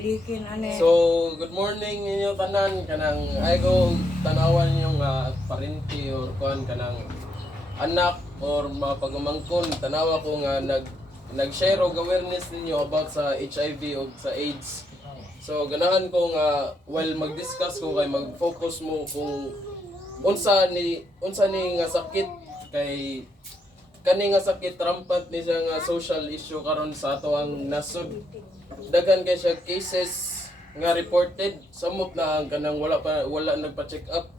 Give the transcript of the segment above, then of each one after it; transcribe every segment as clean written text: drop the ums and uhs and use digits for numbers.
Likin ane. So, good morning ninyo tanan kanang ay ko tanawan yung parente or kuan kanang anak or mga pagumangkon tanawa ko nga nag-share og awareness ninyo about sa HIV o sa AIDS. So, ganahan ko nga while mag-discuss ko kay mag-focus mo kung unsa ni nga sakit kay kani nga sakit rampant ni siya nga social issue karon sa ato ang nasod. Daghan kay siya cases nga reported samot na ang kanang wala nagpa-check up.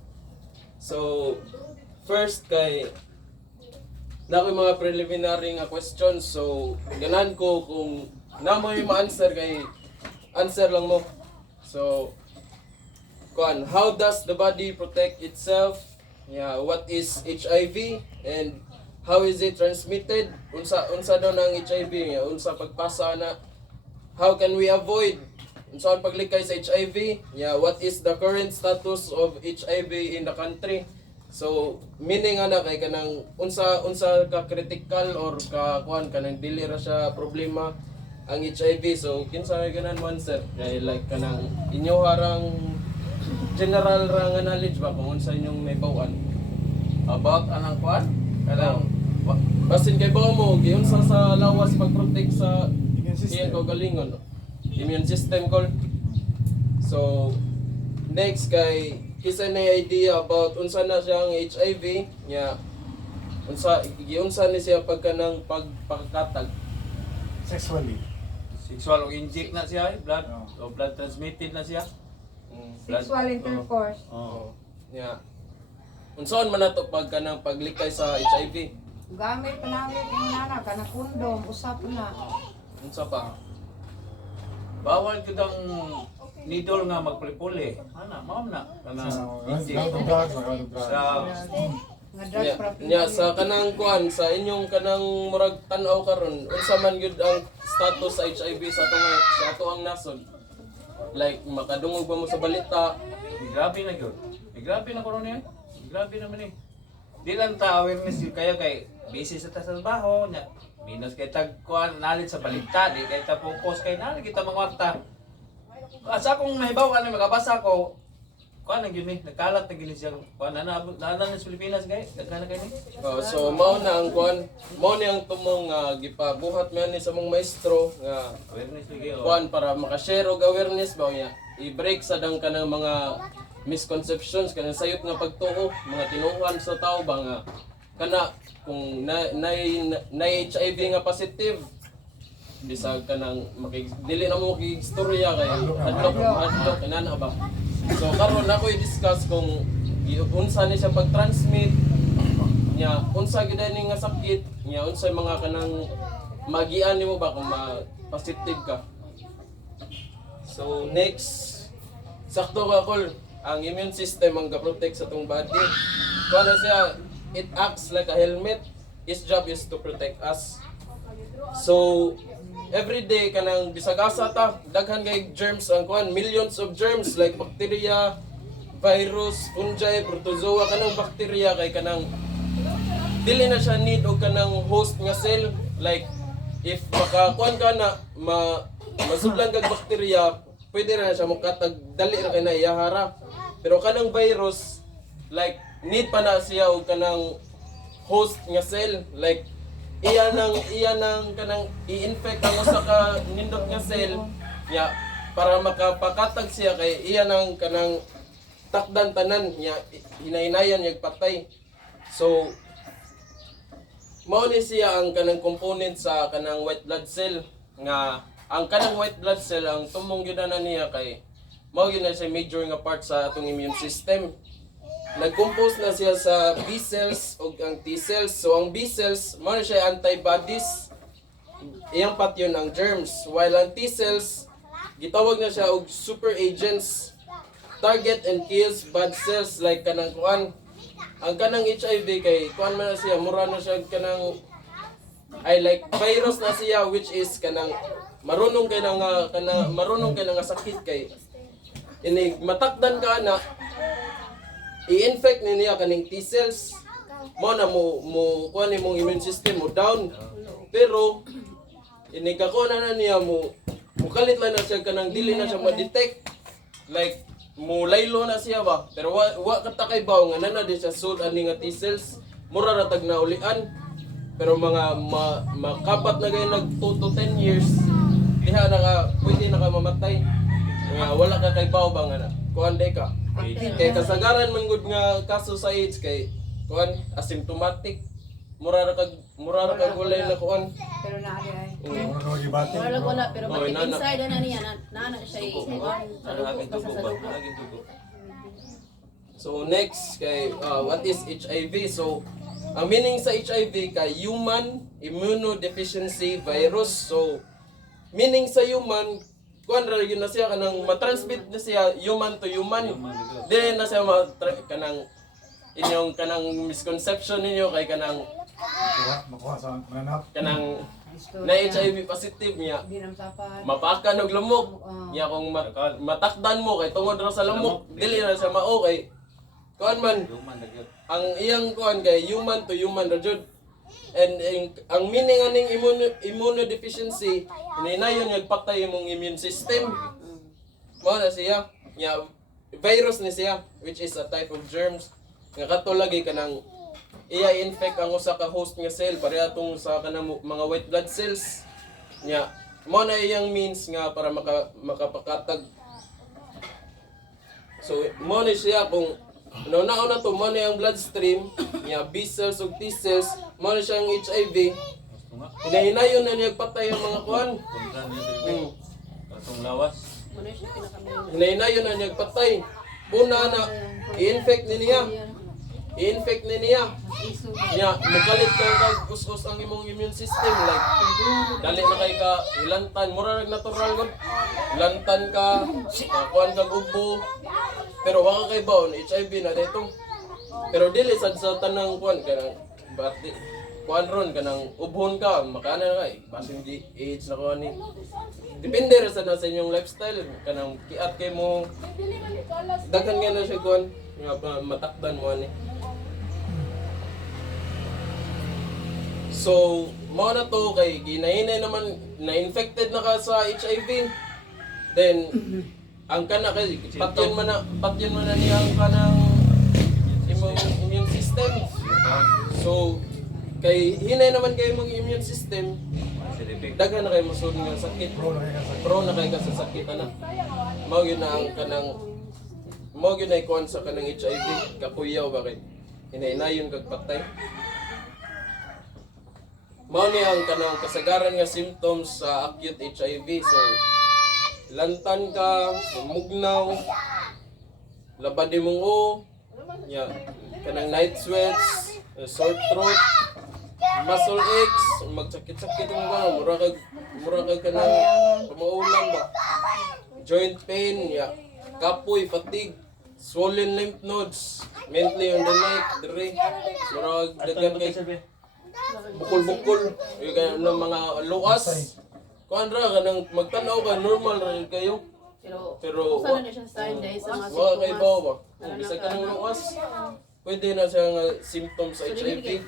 So first kay na ko'y mga preliminary nga questions, so ganahan ko kung namoy ma-answer kay answer lang mo. So kuan, how does the body protect itself? Yeah, what is HIV and how is it transmitted? Unsa daw ang HIV? Unsa pagpasa na? How can we avoid? Unsa ang paglikay sa HIV? Yeah, what is the current status of HIV in the country? So, meaning ana kay kanang unsa ka critical or ka kuan kanang dili ra siya problema ang HIV. So, kinsa may ganan man sir? Kay like kanang inyo harang general ra nga knowledge ba kung unsa inyong naibawan about anang kuan? Kanang basin kay bawo mo giunsa sa lawas pag-protect sa iyan ko galingon, immune system ko. So next kay kisa na idea about unsa na siya ang HIV nya giunsa ni siya pagkanang pagpakatag Sexual o inject na siya, blood o blood transmitted na siya. Sexual intercourse. Oh. nya unsaon man nato pagkanang paglikay sa HIV? Gamit panangit ang nana kana kondom usap na. Unsa pa? Bawal gud ang needle nga magpuli-puli. Ana, mao na kana inject. Sa Nga drug Nya sa kanang kuan sa inyong kanang murag tan-aw karon unsa man gyud ang status sa HIV sa ato ang nasod. Like makadungog ba mo sa balita? grabe na gyud. Grabe na karon yan. Grabe naman eh. Di lang ta awareness yun kayo kay busy sa trabaho nya. Minus kay tag kuan nalit sa balita, di kay ta focus kay nalit kita mangwarta. Asa akong nahibaw ano makabasa ko. Kuan ang gyud ni, nagkalat na gyud siya. Kuan na sa Pilipinas gay, daghan na kay ni. So mao na ang kuan, mao ni ang tumong gipabuhat man ni sa mong maestro nga Awareness lagi oh. kuan para maka-share og awareness ba niya. I-break sa dang kanang mga misconceptions kanang sayop nga pagtuo, mga tinuhan sa tao ba nga kana kung na HIV nga positive bisag kanang dili na mo istorya kay adlok inana ba. So karon ako i-discuss kung unsa ni siya pag-transmit nya unsa gid ni nga sakit nya unsa mga kanang magian nimo ba kung positive ka. So next sakto ka kol ang immune system ang ga-protect sa tong body. Kuan na siya, it acts like a helmet. Its job is to protect us. So every day kanang bisagasa ta daghan kay germs ang kuan, millions of germs like bacteria, virus, fungi, protozoa kanang bacteria kay kanang dili na siya need og kanang host nga cell like if makakuan ka na masudlan kag bacteria pwede na siya makatag dali ra kay na iyahara. Pero kanang virus like need pa na siya og kanang host nga cell like iya nang kanang i-infect ang usa ka nindot nga cell ya para makapakatag siya kay iya nang kanang takdan tanan niya hinaynayan niya patay. So mao ni siya ang kanang component sa kanang white blood cell nga ang kanang white blood cell ang tumong gyud na niya kay mao gyud na siya major nga part sa atong immune system. Nag-compose na siya sa B cells ug ang T cells. So ang B cells mao na siya antibodies. Iyang pat yun ang germs. While ang T cells gitawag na siya og super agents. Target and kills bad cells like kanang kuan. Ang kanang HIV kay kuan man na siya mura na siya kanang ay like virus na siya which is kanang marunong kay nga sakit kay ini matakdan ka na i-infect niya kaning T cells mo na mo kuan imong immune system mo down pero ini kako na niya mo mukalit lang na siya kanang dili na siya ma-detect. Like mulaylo na siya ba, pero wa katakay ba nga nana di siya sud ani nga T-cells, mura ra tag naulian. Pero mga makapat na gay nag 2 to 10 years, diha na ka pwede na ka mamatay. Nga wala ka kay baw ba nga na. Kuan day ka. Kay kasagaran man gud nga kaso sa AIDS kay kuan asymptomatic. Mura ra kag walay na kuan. Pero na ay. Wala, pero Oh, bakit nana. inside na niya, nana siya ikuan, sa dugo, kasi sa dugo. So next kay what is HIV? So ang meaning sa HIV kay human immunodeficiency virus. So meaning sa human kuan ra gyud na siya kanang matransmit na siya human to human. Dili na siya kanang inyong kanang misconception ninyo kay kanang Makuha sa mananap. kanang na HIV positive niya. Di nam sapat. Mapakan og lamok. Niya kung matakdan mo kay tungod ra sa lamok, dili na siya mao kay kuan man ang iyang kuan kay human to human ra jud. And ang meaning aning immunodeficiency hininayon nagpatay imong immune system. Mao na siya. Nya virus ni siya which is a type of germs nga kato lagi kanang iya infect ang usa ka host nga cell pareha tong sa kanang mga white blood cells. Nya mao na iyang means nga para makapakatag. So mao ni siya kung nauna to mo na yung bloodstream niya B cells ug T cells mo na siyang HIV. Hinahinayon na niya patay ang mga kuan. Katong lawas. Muna siya pinakamain. Hinahinayon na niya patay. Una na i-infect ni niya. I-infect ni niya. Nya mukalit ka us-us ang imong immune system like dali na kay ka ilantan mura rag natural gud. Ilantan ka, kuan kag ubo. Pero wa ka kay baon HIV na dito. Pero dili sad sa tanang kuan kanang bati kuan ron kanang ubhon ka makana na kay basin di AIDS na kuan ni. Depende ra sa inyong lifestyle kanang kiat kay mo daghan nga na siya kuan nga matakdan mo ani. So, mo na to kay ginahinay naman na-infected na ka sa HIV. Then ang kana kay patyon man na niya ang kanang imong immune system. So, kay hinay naman kay imong immune system, daghan na kay musud nga sakit. Pro na kay ka sa sakit ana. Mao gyud na ang kanang mao gyud na ikuan sa kanang HIV kakuyaw ba kay hinay-hinayon kag patay. Mao ni ang kanang kasagaran nga symptoms sa acute HIV. So lantan ka, mugnaw, labad imong o, nya kanang night sweats, sore throat, muscle aches, magsakit-sakit ang mga mura kag kanang pamaulan ba. Joint pain, nya kapoy, fatigue, swollen lymph nodes, mainly on the neck, dire. Mura daghan kay bukol-bukol, yung ganun ng mga luas. Kuan ra kanang magtanaw ka normal ra kayo. Pero Saan na siya sign dahil sa mga wa kay bawo ba. Wala Kung na bisa ka, ka ng ano. luas, pwede na siya nga symptoms sa So, dili HIV. kay-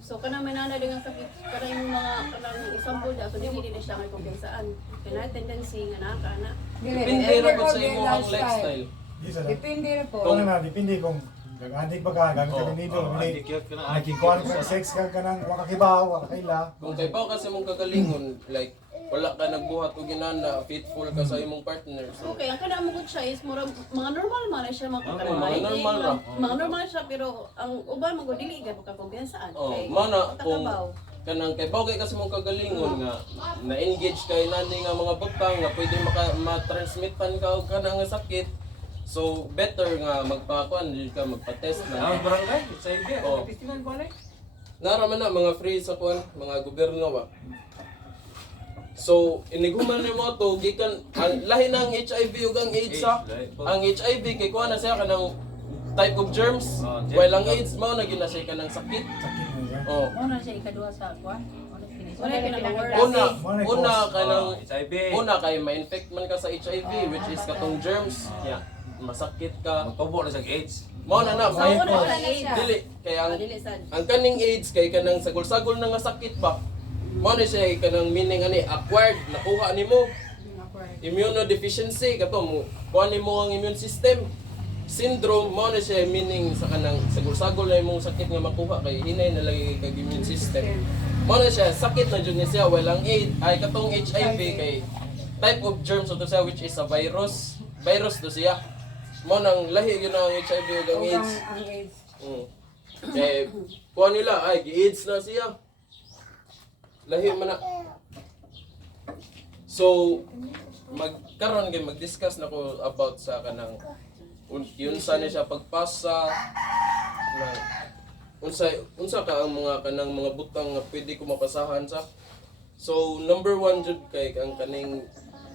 So kanang may nana dengan sakit kanang yung mga kanang example da so dili na siya may kumpensaan. Kaya tendency nga naka na. Depende ra gud sa imong lifestyle. Depende ra po. Kung na, depende kung adik ba ka, gamit ka dito. Nakikuha ka sex ka ka ng wakakibaw, wakakaila. Kung kay bawo kasi mong kagalingon, like wala ka nagbuhat og ginana, faithful ka sa imong partner. So Okay, ang kana mo gud siya is mura mga normal man na siya mga normal ra. Mga normal siya pero ang uban mo dili ka kumpensaan. oh, Kay mana kung takabaw. kanang kay bawo kay kasi mong kagalingon nga na-engage kay nani nga mga butang nga pwede ma-transmitan ka og kanang sakit. So better nga magpakuan di ka magpa-test Ah, na. barangay, sa India, Oh. testingan ko na eh. Naraman na mga free sa kuan, mga gobyerno ba. So iniguman ni mo to gikan ang lahi ng HIV ug ang AIDS ha. Ang HIV kay kuan na siya kanang type of germs. Oh, germs. While ang AIDS mao na gina siya kanang sakit. Sakit mo yan. Oh. Una siya ikaduha sa kwan. Wala pinaka-word. Una kanang HIV. una kay ma-infect man ka sa HIV which is katong germs. Yeah. Masakit ka. Magtubo na sa AIDS. Mao na na So may una siya AIDS. dili kay ang Dili sad. ang kaning AIDS kay kanang sagol-sagol na nga sakit ba. Mao na siya kanang meaning ani acquired nakuha nimo. immunodeficiency kato mo kuan mo ang immune system. Syndrome mo na siya meaning sa kanang sagol-sagol na imong sakit nga makuha kay hinay na lagi kag immune system. Mo na siya sakit na jud ni siya walang AIDS ay katong HIV kay type of germ so to siya which is a virus. Virus to siya. Mo nang lahi yun ang HIV ug ang AIDS. Ang AIDS. Eh kuan nila ay gi-AIDS na siya. Lahi man na. So magkaron gyud mag-discuss na ko about sa kanang yun sa ni siya pagpasa na unsa ka ang mga kanang mga butang nga pwede ko mapasahan sa. So number 1 jud kay ang kaning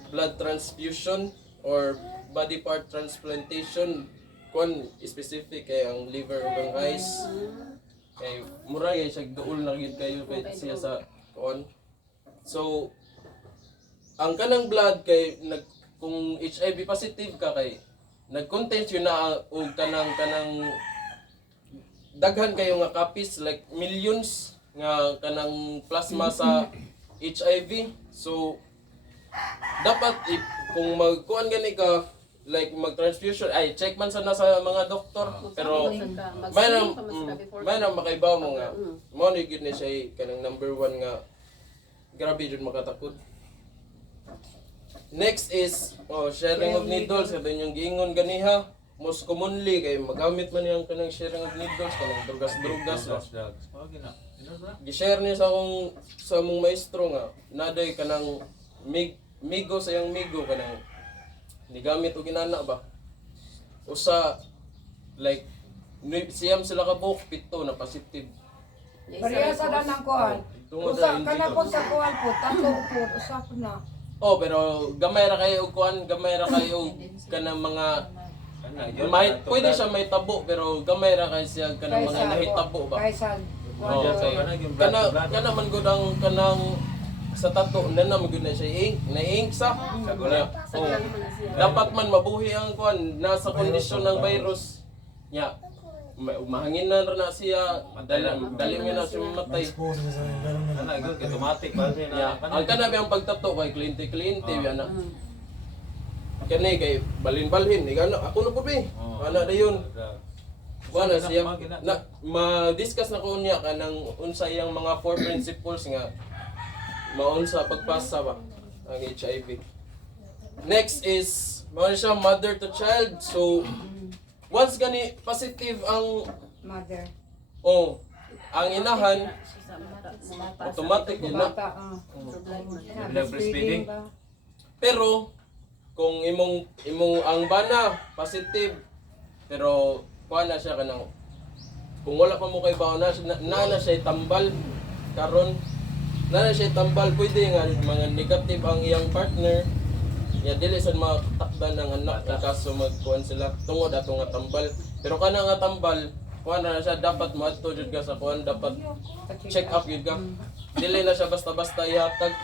blood transfusion or body part transplantation kon specific kay ang liver ug ang eyes kay mura kay siya duol na gyud kayo kay siya sa kon. So ang kanang blood kay kung HIV positive ka kay nag-content yun na og kanang daghan kayo nga copies like millions nga kanang plasma sa HIV. So dapat kung magkuan gani ka like mag-transfusion ay check man sana sa mga doktor pero may na makaibaw mo nga mo ni gid ni siya kanang number 1 nga grabe jud makatakod. Next is sharing of needles kada yung giingon ganiha most commonly kay magamit man yang kanang sharing of needles kanang drugas gi-share niya sa mong maestro nga naday kanang migo sa yang migo kanang nigamit og inana ba usa like siyam sila ka buok pito na positive Pareha sa danang kuan. Usa kana po sa kuan po tato po usap na. pero gamay ra kayo og kuan gamay ra kayo kanang mga may pwede siya may tabo pero gamay ra kay siya kanang mga nahitabo ba. Kaysa Kana man gud ang kanang sa tato na man gud na siya na-ink sa kagula. Dapat man mabuhi ang kuan nasa kondisyon ng virus nya. Mahanginan ra na siya dali mo na siya mamatay. Ma-expose na sa environment. Ana good kay automatic ba Yeah. Ang kana ang pagtato kay kliyente yana. Kani kay balin-balhin igana ako na pud be. Ana dayon. Wala siya na ma-discuss na ko niya kanang unsa yang mga 4 principles nga maunsa pagpasa ba ang HIV. Next is mao siya mother to child. So once gani positive ang mother. ang inahan automatic na. Bata. breastfeeding. Pero kung imong ang bana positive pero kuha na siya kanang kung wala pa mo kay baon na siya tambal karon na siya tambal pwede nga mga negative ang iyang partner ya dili sad matakdan ng anak in kaso magkuan sila tungod ato nga tambal pero kana nga tambal kuha na siya dapat moadto jud ka sa kuan dapat check up jud ka dili na siya basta-basta ihatag.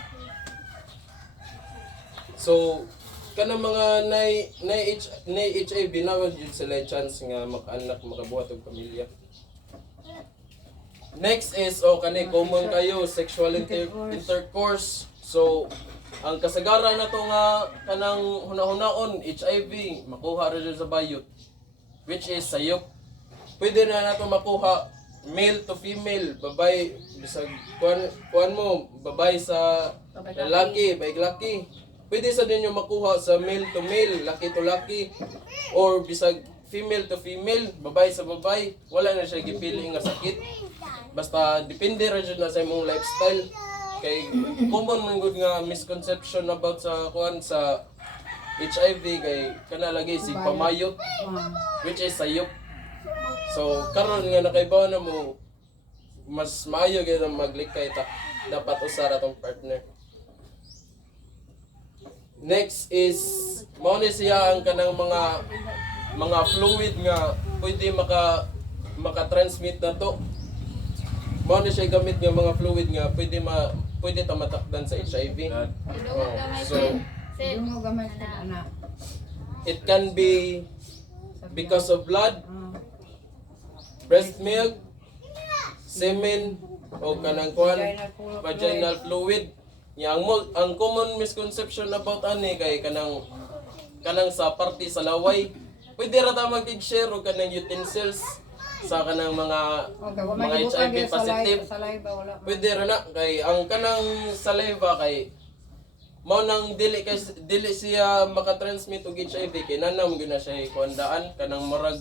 So kanang mga nay HIV nawad jud sila chance nga maka-anak makabuhat og pamilya. Next is kani common kayo sexual intercourse. So ang kasagaran na to nga kanang hunahunaon HIV makuha ra jud sa bayot which is sayop. Pwede na nato makuha male to female, babay bisag kuan mo babay sa lalaki, bay laki. Pwede sa ninyo makuha sa male to male, laki to laki, or bisag female to female, babae sa babae. Wala na siya gipili nga sakit. Basta depende ra jud na sa imong lifestyle. Kay common man gud nga misconception about sa kuan sa HIV kay kana lagi sig pamayot which is sayop. So karon nga nakaibaw na mo mas maayo gyud ang maglikay ta dapat usara tong partner. Next is mao ni siya ang kanang mga fluid nga pwede maka-transmit na to. Mao ni siya gamit nga mga fluid nga pwede ta matakdan sa HIV. So Yung mo gamay sa anak. it can be because of blood, breast milk, semen o kanang kuan vaginal fluid Ya ang common misconception about ani kay kanang sa party sa laway. Pwede ra ta mag-share og kanang utensils sa kanang mga Okay, wa mga may gibutan HIV din sa positive. live, sa live ba wala. Pwede ra na kay ang kanang saliva kay mao nang dili siya makatransmit og HIV kay nanam gyud na siya kuandaan kanang marag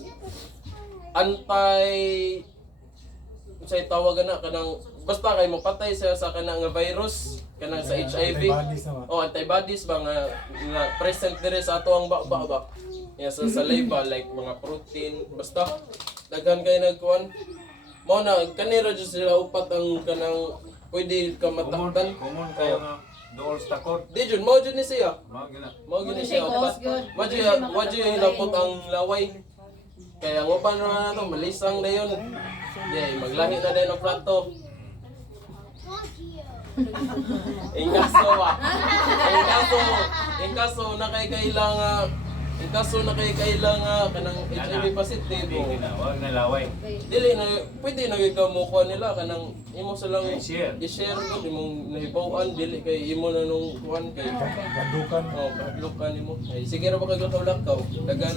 anti unsay tawagan na kanang basta kay mapatay siya sa kanang nga virus kanang sa HIV. Antibodies naman. Oh, antibodies ba nga present dire sa ato ang baba ba. Ya sa saliva like mga protein basta daghan kay nagkuan. Mao na kanira jud sila upat ang kanang pwede ka matakdan. Common kayo nga dool sa takot. Di jud mao jud ni siya. Mao gina. Mao gid ni Siya siya cause upat. good. Wadyo labot ang laway. Kaya mo pa na ano, malisang na yun. Di, maglahi na din ang plato. In kaso na kay kailangan kanang HIV positive. Hindi gina. Wag na laway. Dili na pwede na gyud ka mo kuha nila kanang imo sa lang I-share. i-share ko imong nahibaw-an dili kay imo na nung kuan kay Gandukan. oh kahadlukan nimo. Ay sige ra ba kag lakaw-lakaw. Daghan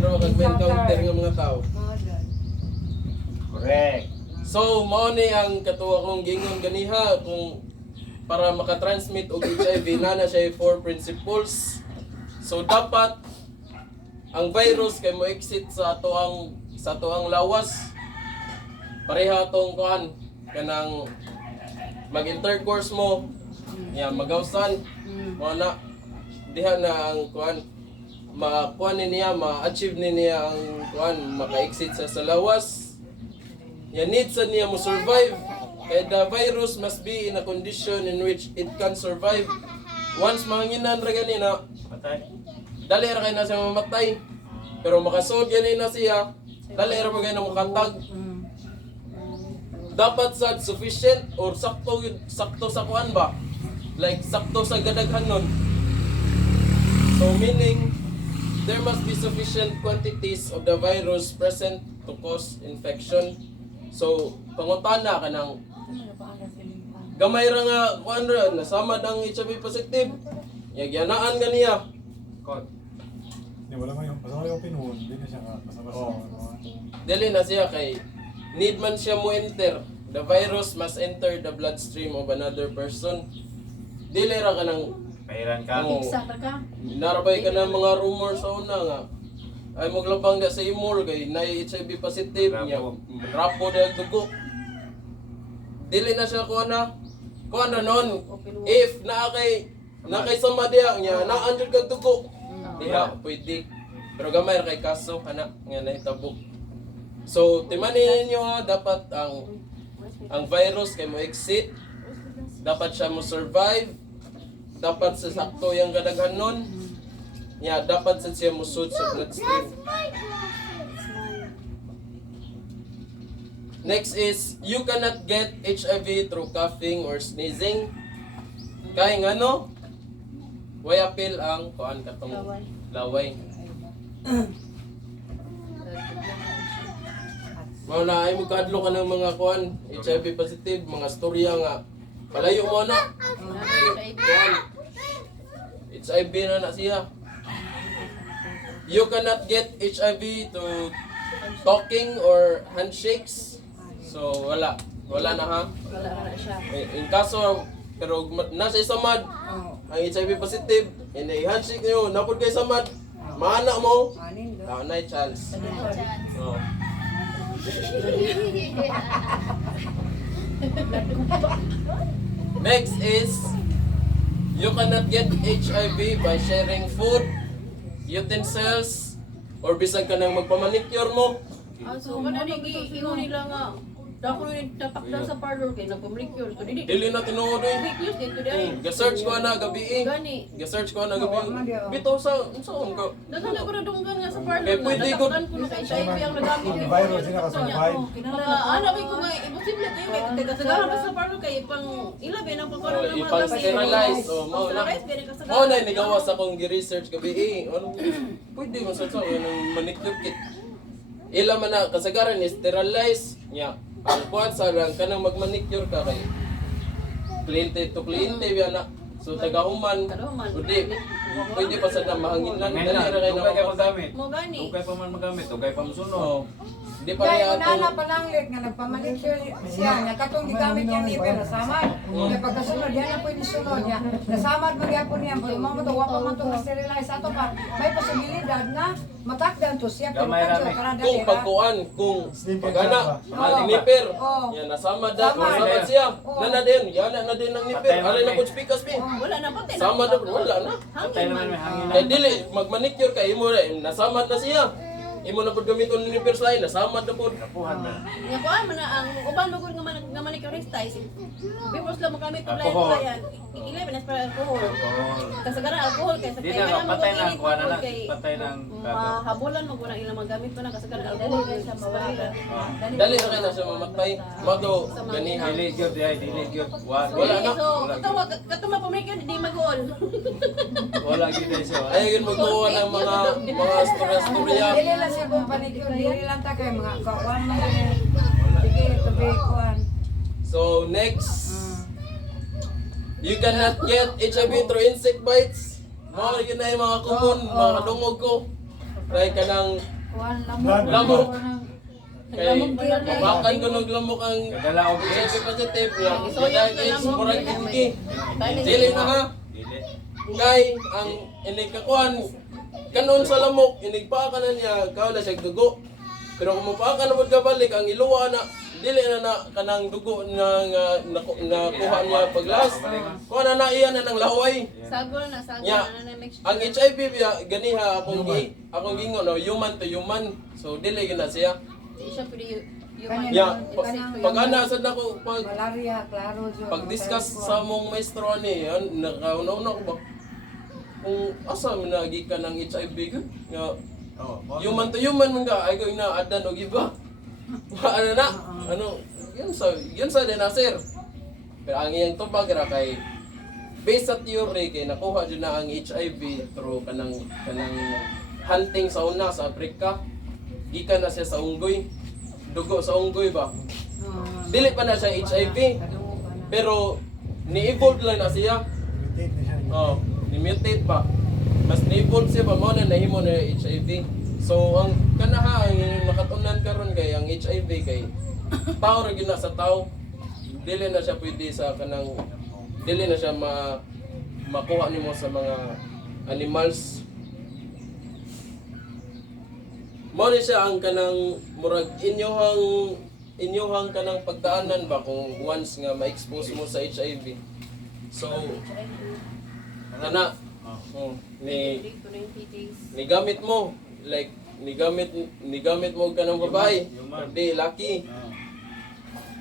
ra kag encounter nga mga tao. Correct. So, mao ni ang katuwa kong gingon ganiha kung para makatransmit og HIV na siya 4 principles. So dapat ang virus kay mo exit sa ato ang lawas. Pareha atong kuan kanang mag-intercourse mo. Ya magawsan. Mao na diha na ang kuan ma-kuan niya ma-achieve niya ang kuan maka-exit sa lawas. Ya need sa niya mo survive. Kaya the virus must be in a condition in which it can survive. Once mahanginan ra ganina, Patay. dali ra kay na siya mamatay. Pero makasud ganina siya, dali ra magay na mukantag. Dapat sad sufficient or sakto sa kuan ba? Like sakto sa gadaghanon. So meaning there must be sufficient quantities of the virus present to cause infection. So pangutana kanang gamay ra nga kuan ra nasamad ang HIV positive. Yagyanaan ganiya. Kod. Hindi, wala man yung, basta wala yung pinuhon. Hindi na siya basta-basta. Dili na siya kay need man siya mo enter. The virus must enter the bloodstream of another person. Dili ra kanang Pahiran ka. Oo. Iksa ka. narabay ka ng mga rumor sa una nga ay maglabang da sa imol kay na HIV positive Rapo. niya. Rapo dahil dugo. Dili na siya kuha na nun. If na kay sama diha niya na andun kag dugo. Diha pwede. Pero gamay ra kay kaso kana nga nahitabo. So timanin niyo ha dapat ang virus kay mo exit. Dapat siya mo survive. Dapat sa sakto yung kadaghan nun. Yeah, dapat sa siya musud sa bloodstream. Next is, you cannot get HIV through coughing or sneezing. Kaya nga no, way appeal ang kuan katong laway. Mao na ay magkadlo ka ng mga kuan, HIV positive, mga storya nga. Palayo mo na. Kuan. HIV na siya. You cannot get HIV to talking or handshakes. So wala na ha. Wala na siya. In kaso pero nasa isamad ang HIV positive, handshake niyo, napod kay samad. Maana mo, Anin do. nay chance. Oh. Next is you cannot get HIV by sharing food, utensils, or bisag ka nang magpamanicure mo. So kana ni ingon nila nga dako ni tatakdan sa parlor kay nagpamanicure. So dili Dili na tinuod eh. fake news dito dai. Ga-search ko na gabi eh. Gani. Ga-search ko na gabi. Bitaw sa unsaon ka? Dagan ko na dunggan nga sa parlor. Kaya pwede ko- Natakdan ko na kay HIV ang nagamit Ang yung virus din nakasurvive. Mga anak ko nga imposible kayo kay taga-tagalan ka sa parlor kay pang ilabi nang pagkaroon ng mga Ipang-sterilize. O, mao na. Sterilize, gani ka sa Mao na nigawas akong gi-research gabi eh. Ano? Pwede mo sa ng manicure kit. Ila man na kasagaran is sterilize niya. Ang kuan sa lang kanang magmanicure ka kay kliyente to kliyente biya na. So tagahuman, Tagahuman. kundi pwede pa sa mahanginan. Ngayon Dali na, ra kay dugay ka na. magamit. Mo gani. Dugay pa man magamit, dugay pa musunod. Oh. Di pa Kaya rin una na ato. pananglit nga nagpamanicure siya niya katong gigamit niya ni pero nasamad. Kaya pagkasunod yan na pwede sunod niya. Nasamad mo gyapon niya, pero mo to wa pa man to sterilize ato pa. May posibilidad na matakdan to siya pero Gamay kadyo rami. para Kung dali ra. pagkuan, kung Slim pagana, ka ba? ang niper, Oo. yan nasamad na, Samad. nasamad siya. Oo. Nana din, yan na din ang niper. Patay na Alay na kami. kung speakers mi. Wala na patay na. Samad na, wala na. Patay naman may hangin na. Kaya dili, magmanicure ka, imo na, nasamad na siya. Imo na po gamiton ni niper slide, nasamad na po. Kapuhan na. Nga kuan man na ang uban mo gud nga manicurista is before sila magamit og lain Alcohol. layan. Ikilay binas para alcohol. Oo. Kasagaran alcohol kay sa Di kaya na, patay na, kuha na na. kay Patay na ang gago. mahabulan mo guna ilang magamit pa na kasagaran alcohol kay sa mawala. Dali na kayo na siya mamatay. Mado, ganihan. Dili gyud ay, dili gyud. Wala Wala na. So, katong mapumikin di magol. Wala gyud ay siya. Ayaw yun magtuwa ng mga storya-storya. Dili lang siya kung panicure, dili lang ta kay mga kawan man yun. Sige, tabi kuan. So next, you cannot get HIV through insect bites. Mga yun na yung mga kumon, mga dungog ko. Try ka ng Kuan lamok. Kay Lamok ba yan? mabakan ko ng lamok ang Kadala og HIV positive niya. So, yung Dahil is lamok, murag yun, ingi. Dili Dili na ha. Dili. Ngay, ang inigkakuan, kanon sa lamok, inigpa ka na niya, kao na siya dugo. Pero kung mapaa ka na mo balik, ang iluwa na, dili na kanang dugo na nakuha niya paglas. Kuha na iyan na ng laway. sagol na sagol Nya, na na make sure. ang HIV biya, ganiha akong gingo, no, human to human. So, dili yun na siya. Di siya pwede Kanya Ya, naman, pag ana sad nako pag malaria, klaro yun. pag-discuss sa mong maestro ni, yan, nakauna ko ba? Kung asa man nagi ka ng HIV gud nga Oh, human to human man ka ay ko ina adan og iba. Ano na? Ano? Yun sa din na sir. Pero ang iyang tubag ra kay based sa theory kay nakuha jud na ang HIV through kanang hunting sa una sa Africa. Gikan na siya sa unggoy. Dugo sa unggoy ba? Dili pa na siya HIV. Pero ni-evolve lang na siya. Mutate na siya. Oh, ni-mutate pa. Mas ni-evolve siya pa mo na nahimo na HIV. So ang kanaha ang makatunan karon kay ang HIV kay tao ra gyud na sa tao. Dili na siya pwede sa kanang dili na siya makuha nimo sa mga animals. Mo ni siya ang kanang murag inyohang kanang pagdaanan ba kung once nga ma-expose mo sa HIV. So kana ni Dito 90 days. nigamit mo like nigamit mo ka ng babae hindi laki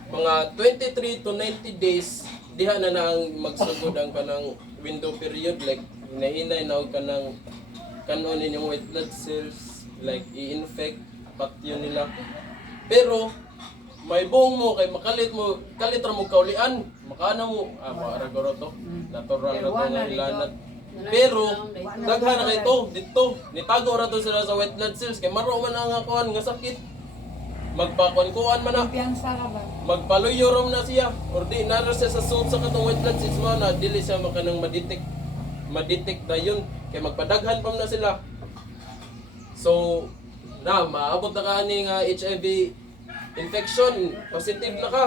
mga 23 to 90 days diha na ang magsugod ang kanang window period like hinahinay na og kanang kanon ninyong white blood cells like i-infect patyo nila pero may buong mo kay kalit ra mo kaulian makana mo para goro to natural ra to nga ilanat pero daghan na kay to dito nitago ra to sila sa white blood cells kay maro man ang akuan nga sakit magpakuan man na Kumpiyansa ra ba? magpaluyo ram na siya or di nara siya sa suit sa katong white blood cells mo na dili siya makanang madetect dayon kay magpadaghan pa man na sila so na maabot na ka ani nga HIV infection positive na ka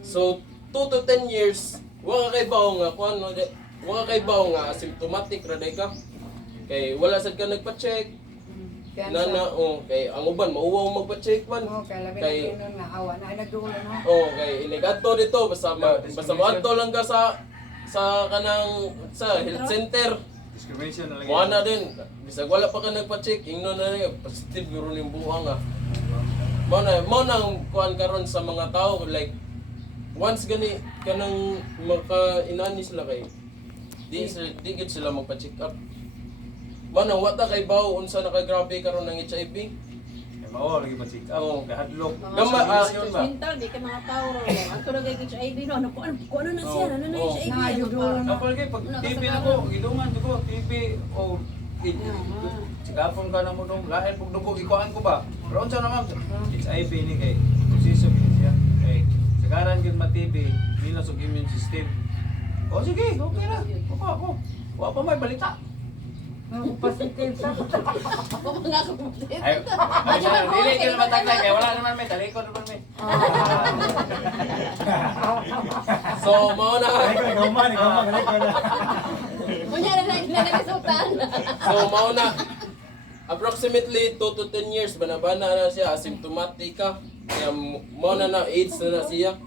so 2 to 10 years wa ka kay bawo nga kuan wala kay bawo nga asymptomatic ra day ka. Kay wala sad ka nagpa-check. Kay ang uban mauwaw magpa-check man. Kay labi Kay na nga awa na nagdulo no. kay inigadto dito basta moadto lang ka sa kanang sa health center. Discrimination na lang. Mo na din. Bisag wala pa ka nagpa-check, ingnon na niya positive guro ning buha nga. Mo na ang kuan karon sa mga tao like once gani kanang maka-inani sila kay di gid sila magpa-check up. Manang wata kay bawo unsa nakagrabe karon ng HIV. Kay mao lagi pa-check up. Oo. Kay hadlok. Gama, Discrimination ba? Mental, di ka mga tao ro. Ang tulad kay HIV no, ano na siya, ano na Oo. HIV. Nakadulo no. Kapal kay pag TB na ko, gidungan ko TB o sikapon ka na mo dong lain pug dugo ikuan ko ba. Pero unsa naman HIV ni kay position siya. Kay sagaran gyud ma TB, minus og immune system. O sige, okay na. Ako. Wa pa may balita. Positive sa Ako mga kapatid. Ay, dili ka naman taglay, kaya wala naman may talikod naman may. So mao na. Ikaw man, galing ko na. Kunya na nagkasutan. So mao na. Approximately 2 to 10 years banabana na siya, asymptomatic ka. Kaya mao na AIDS na siya.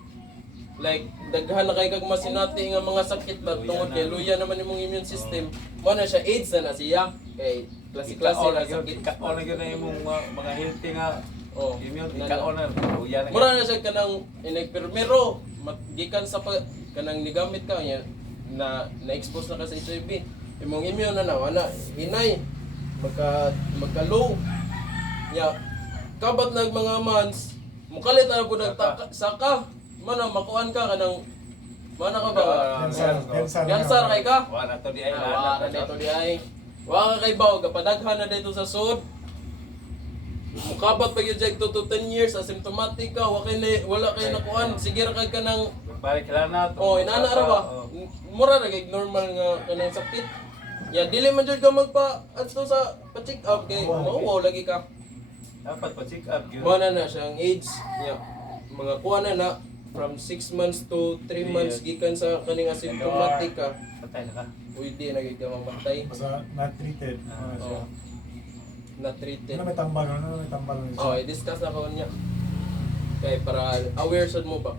Like daghan na kay kag masinati nga mga sakit ba tungod kay luya naman imong immune system. Mao na siya AIDS na siya. Kay klase-klase na sakit. Ikaon na yun na yung mga healthy nga Oh, immune. Ikaon na. Luya na. mura na siya kanang inagpermero gikan sa kanang nigamit ka niya na-expose na ka sa HIV. Imong immune na wala hinay magka-low. Ya kabat nag mga months mukalit na po saka mana makuan ka kanang mana ka ba? Yansar kay ka? Wala to di ay Wa ka dito di ay. Wa ka kay baw kapadaghan na dito sa sud. Mukabat pa gyud jeg 2 to 10 years asymptomatic ka wala kay nakuan sige ra kay kanang balik lang na to. oh inana ra ba? Mura ra kay normal nga kanang sakit. Ya dili man jud ka magpa adto sa pa-check up kay mao lagi ka. Dapat pa-check up yun. Mo na siyang age niya. Mga kuha na from 6 months to 3 months gikan sa kaning asymptomatic ka. Patay na ka. Pwede na gyud ka mamatay. Basta not treated. Oh. Not treated. Ano may tambal, ano may tambal na Oh, i-discuss na ko niya. Kay para aware sad mo ba.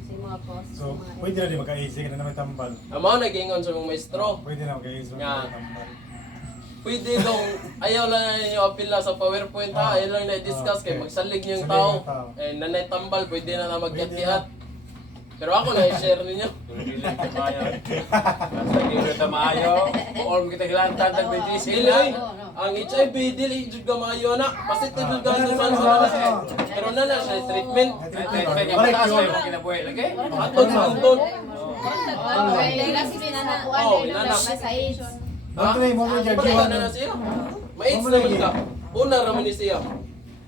Si mga boss. So, pwede na di magka-AIDS, kasi na may tambal. Amo na gingon sa mga maestro. Pwede na magka-AIDS, Nga. may tambal. Pwede dong ayaw lang na ninyo apila sa PowerPoint ha. Ayaw lang na-discuss kay magsalig niyo yung Salig tao. yung tao. Eh nanay tambal pwede na na Pwede magkatiat. Pero ako na i-share ninyo. Dili ka maayo. Basta dili ka maayo. Or kita gilantan tag BGC Dili ay. Ang HIV dili jud ka maayo na. Positive jud ka sa na. Pero na na siya treatment. Treatment yung mataas kayo mo kinabuhi lagi. Atod sa antod. Oh, inana. Mo try, mo try, Wala na siya. Ma-AIDS naman ka. Una raman ni siya.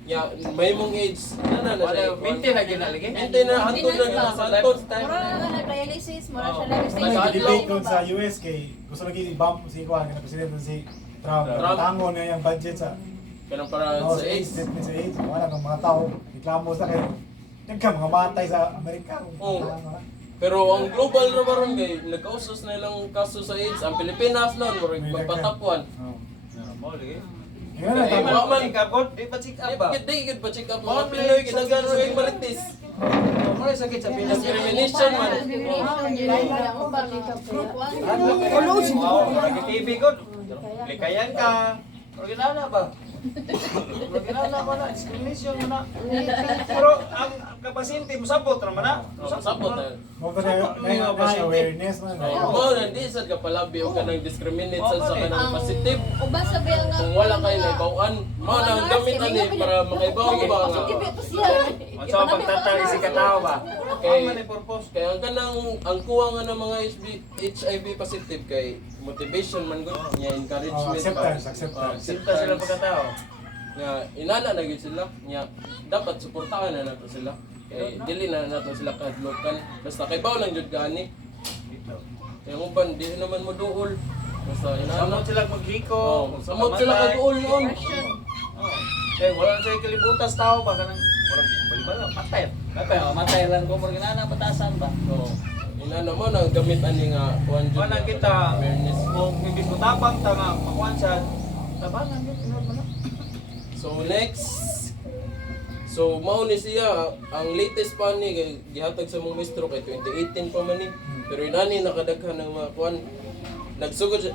Ya, may mong AIDS. Na siya. Wala, minti na ginalagi. Minti na antod na gina sa antod. Mura na nag-dialysis, mura siya Ano dialysis. yung debate doon sa US kay gusto lagi i-bump si Juan, na presidente si Trump. Trump. Tango na yung budget sa Kanang para no, sa AIDS. treatment sa AIDS. Wala ng mga tao, reklamo sa kayo. Nagka mga matay sa Amerika. Oo. Pero ang global na maron kay nagkausos na ilang kaso sa AIDS. Ang Pilipinas noon murag magpatapuan. Mo lagi. Ngayon na, Eh, tama. mga man, Check up god, di pa check up ba? di gid pa check up mga Pinoy kinagano yung marites. Mo sakit sa Pinas. Discrimination man. TV god. Likayan ka. Original ba? Original ba na? Discrimination mo na. Pero ang kapasyente mo sabot naman na. Sabot na. Mo to na awareness na. Mo na di sad ka palabi o kanang discriminate sad sa kanang positive. Uba sabi ang Kung wala kayo na ibawaan, mo na ang gamit ani para makaibaw ba nga. Ang sa pagtatari si katao ba? Okay. Ano man yung purpose? Kaya ang kanang ang kuha nga ng mga HIV positive kay motivation man gud niya encouragement Acceptance. Sinta sila pagkatao. nga inana na gid sila nya dapat suportahan na nato sila kay dili na nato sila kahadlokan basta kay baw lang jud gani Dito. kay uban dili naman mo duol basta inana Samot sila magliko. samot sila kaduol noon Eh, wala sa kalibutas tao ba kanang walang balibala patay. Matay lang ko pero ginana patasan ba? oo inana mo na gamit ani nga kuan jud Wala kita awareness. kung hindi ko tapang ta nga makuan siya. Tabangan yun, inod mo na. So next, so mao ni siya ang latest pa ni kay gihatag sa mga mistro kay 2018 pa man ni. Pero inani nakadaghan ng mga kuan. Nagsugod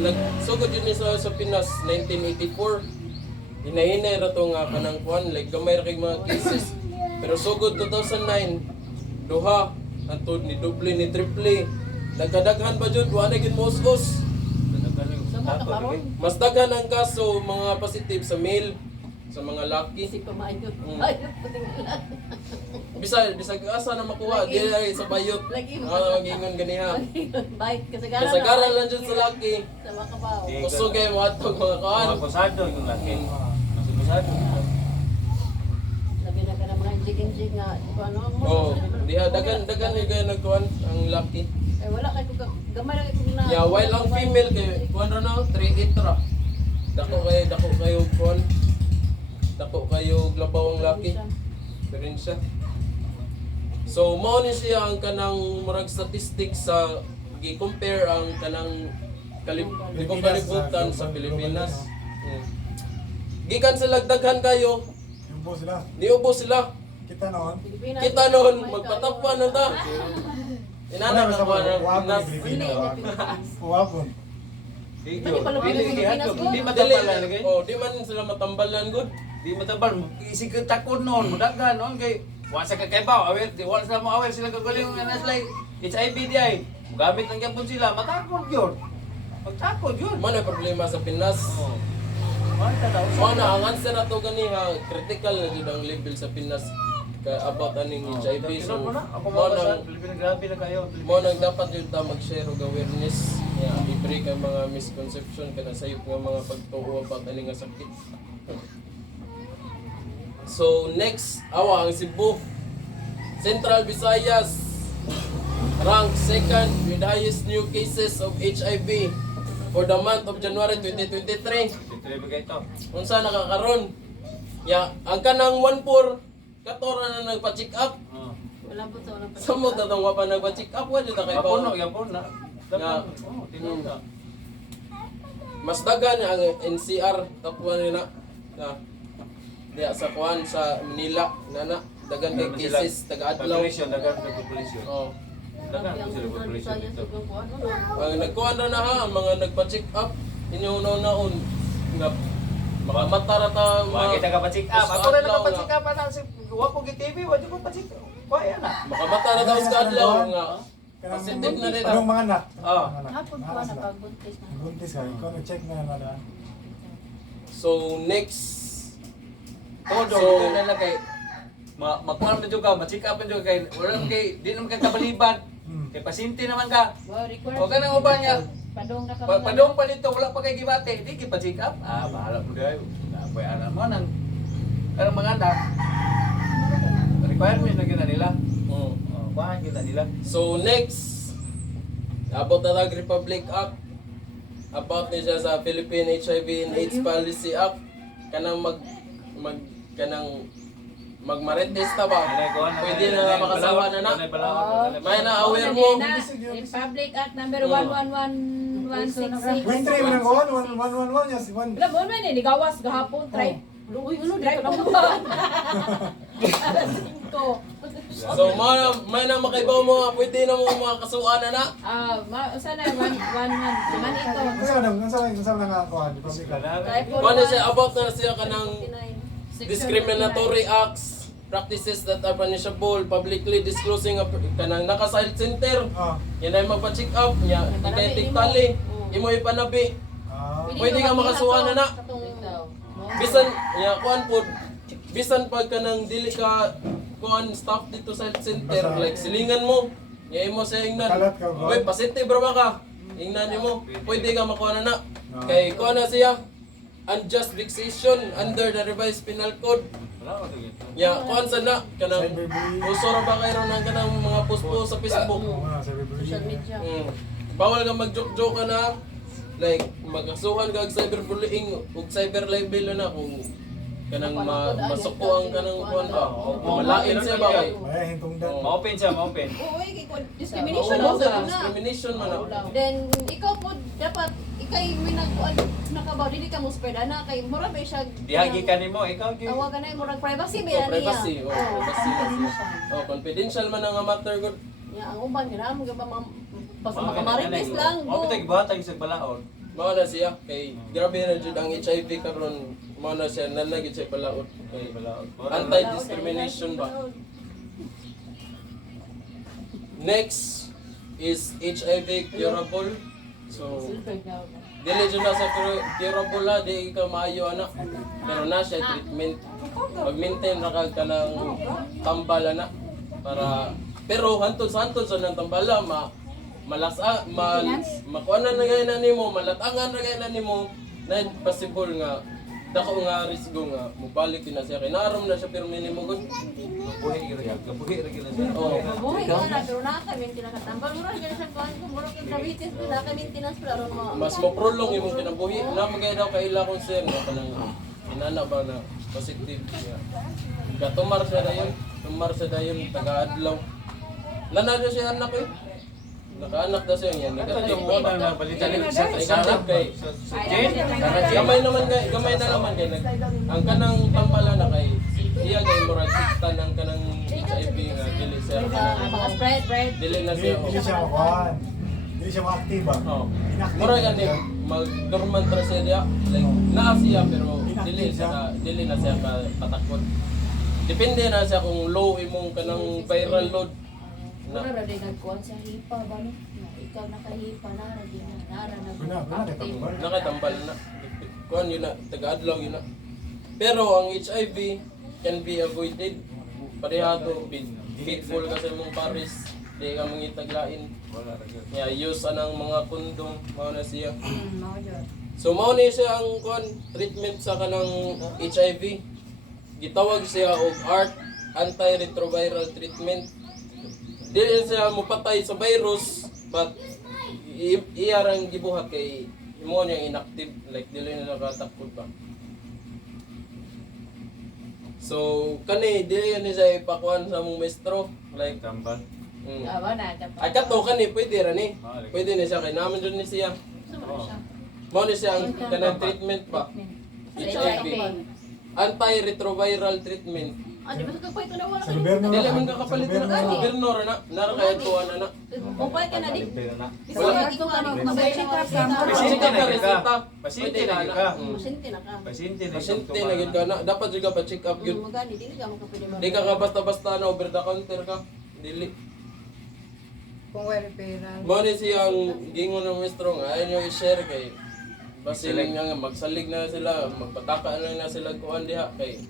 nagsugod yun ni sa Pinas 1984. Hinahinay ra to nga kanang kuan like gamay ra kay mga cases. Pero sugod 2009 duha antod ni doble ni triple. Nagkadaghan pa jud wa na gid mosgos. Mas daghan ang kaso mga positive sa male sa mga lucky. Isip ko maayo. Mm. Ayaw patinglan. Bisag asa na makuha di ay sa bayot. Lagi mo. Magingon ganiha. Bait kasagaran. Kasagaran lang jud sa lucky. Sa mga kabaw. Kusog kay mo atog mga kuan. Mga kusado yung laki. Mas kusado. Sabi na ka ng mga injik-injik nga, ano, Oh, diha dagan yung kaya nagkuhan ang lucky. Eh, wala kay kung gamay lang kung na. Yeah, while ang female kay kuhan ra na 3-8 ra. Dako kayo kuhan. Dako kayo labaw ang lucky. Pero siya. So mao ni siya ang kanang murag statistics sa gi-compare ang kanang kalibutan sa Pilipinas. Gikan sila daghan kayo, Yung po sila. niubo sila. Kita noon. Pilipinas. Kita noon magpatapuan na ta. Inana na ba na Pinas? Huwapon. Di Dili pa lumabas sa Pilipinas, good. Di matambalan lagi. Oh, di man sila matambalan good. Di matambal. Isig ka takon noon, mudagan noon kay wasa ka kay baw, awit, di wala sila mo awit sila kagaling nga naslay. HIV di ay. Gamit lang gyapon sila, matakot gyud. Magtakot yun. Mo na problema sa Pinas. Oh. Wala daw. Mo na ang answer ato gani ha, critical na jud ang level sa Pinas ka about aning HIV. So Ako mo ba sa nang Pilipinas grabe na kayo. mo nang dapat jud ta mag-share og awareness. Yeah, i-break ang mga misconception kana sayop nga mga pagtuo about aning nga sakit. So next, awa ang Cebu. Central Visayas rank second with highest new cases of HIV for the month of January 2023. Dito ba ito? Unsa nakakaron? Ya, ang kanang 14 katora na nagpa-check up. Oh. Wala po to, wala pa. Samot na tong pa nagpa-check up wala ta kay Yapono, pa. yapono. Yeah. Oh, tingnan ka. Mas dagan ang NCR tapuan nila. Na diya sa kuan sa Manila nana dagan kay cases taga-adlaw. Population, dagan sa population. Oh. Dagan po sila population dito. Ang nagkuan na ha, ang mga nagpa-check up inyo naon nga makamata ra ta Wag kita ka pa-check up. Ako na nagpa-check up na si wa ko gi-TV, wa ko pa-check up. Kaya na. makamata ra daw sa adlaw nga positive na rin. Anong mga anak? Oh. Hapon po na pagbuntis na. Buntis ka. Ikaw nag-check na na. So next Todo So- so, na kay makuha man jud ka, ma-check up man jud kay wala man kay di naman ka kabaliban. Kay pasyente naman ka. Wow, require. O ka nang uban niya. Padong na ka. Padong pa dito, wala pa kay gibate, di kay pa-check up. Ah, bahala mo dayo. Napay ana mo nang karang mga anak. Requirement na gina nila. oh. Oh, kuhaan gina nila. So next, about the Tag Republic Act, about ni siya sa Philippine HIV and AIDS Policy Act, kanang kanang magmarites ta ba? Pwede na nga makasawa na na. May na-aware mo. Republic Act number 111166. Win 3 mo nang kuhan. 111 yes. 1. Wala mo man ni gawas gahapon try. Uy, ano drive pa ba? Ko. So may na makaibaw mo, pwede na mo makasuan na na. Usa na 111 man ito. Unsa na nga kuhan? Ano siya, about na siya kanang discriminatory acts, practices that are punishable, publicly disclosing kanang naka-site center. Yan ay magpa-check up niya, ikay tiktali, imo ipanabi. Pwede ka makasuhan na na. Bisan ya kuan pod. Bisan pag kanang dili ka kuan staff dito sa health center, like silingan mo. Ya imo sa ingnan. Oy, positive ra ba ka? Ingnan nimo, pwede ka makuha na na. Kay kuan na siya. Unjust vexation under the revised penal code. Ya, kuan sa na kanang uso ra ba kayo nang kanang mga post-post sa Facebook. Social media. Bawal ka mag-joke-joke ka na. Like, magkasuhan ka og cyberbullying ug cyber libel na kung kanang masuko ang kanang kuan ba. Malain siya ba kay? Ay, hintungdan. Ma-open siya, ma-open. Oo, discrimination Oo, na. discrimination man na. Then ikaw po dapat ikay may nagkuan nakabaw dili ka mo hospital na kay mura ba siya. Dihagi ka nimo, ikaw gi. Tawagan na murag privacy ba Oh, niya. privacy. Oh, privacy na siya. Oh, confidential man ang matter good. Ya, ang uban gina mo ba basta makamarites lang. Mo bitay gibuhatag sa balaod. Mao na siya kay grabe na jud ang HIV karon. Mao na siya nanagid sa balaod kay anti-discrimination ba. Next is HIV curable. So dili jud na sa curable la di ka maayo anak. Pero na siya treatment. Mag-maintain ra ka kanang tambal na para pero hantod sa nang tambala malasa makuanan na gaya na nimo malatangan na gaya na nimo na possible nga dako nga risgo nga mubalik din na siya kay naaram na siya pero minimo gud. Gabuhi ra gyud siya. Oo. Mabuhay ko na, pero nakaminti na katambal. Mura, ganyan sa kuhan ko. Mura yung diabetes ko, nakamintinance pala ron mo. Mas mo prolong imong kinabuhi na magay daw kaila kung sir nga kanang inana ba na positive siya. Gatumar siya dayon, tumar siya dayon taga-adlaw. Nanalo siya anak eh. Nakaanak daw siya niya. Ito Negative yung ba? una na balita ni sa Negative kay Jen, gamay naman kay ang kanang pampala na kay iya kay murag tan ang kanang HIV nga dili siya. Mga spread. Dili na Dili siya. dili siya makuhan. Dili siya ma-active ba? Oh. Inactive Mura na gani siya. mag-dormant ra siya like naa siya pero dili na siya patakot. Depende na siya kung low imong kanang viral load. Wala ra din nagkuhan sa hipa ba no? Na ikaw nakahipa na ra din nara na Wala kay tambal. Nakatambal na. Kuan yun na, taga-adlaw yun na. Pero ang HIV can be avoided. Pareha to, faithful ka sa mong pares. Di ka mangitaglain. wala ra gyud. Use anang mga kondom, mao na siya. Mao jud. So mao ni siya ang kuan treatment sa kanang HIV. Gitawag siya og ART, antiretroviral treatment. Dili siya mopatay sa virus but iyarang gibuhat kay imo niya inactive like dili na nakatakod ba. So kani dili ni siya ipakuan sa mong maestro like Tambal. Aba na ay kato kani pwede ra ni. Pwede ni siya kay naman jud ni siya. Mao ni siya ang kanang treatment pa. HIV. Antiretroviral treatment. Di ba sa kapay ito na wala Sa ka? gobyerno. Dili man ka kapalit na Sa gobyerno ra na. Nara kay tuwa na na. Upay ka na di. Wala. Pasyente na gyud ka. Reseta. Pasyente Pwede na gyud ka. Pasyente na ka. Pasyente na Pasyente na gid ka na. Dapat jud ka pa check up gyud. Magani, dili ka makapwede ba? Di ka basta-basta na over the counter ka. Dili. Kung wala pera. Mao ni siyang gingon ng maestro nga ayaw nyo i-share kay basiling nga magsalig na sila, magpataka na sila kuan diha kay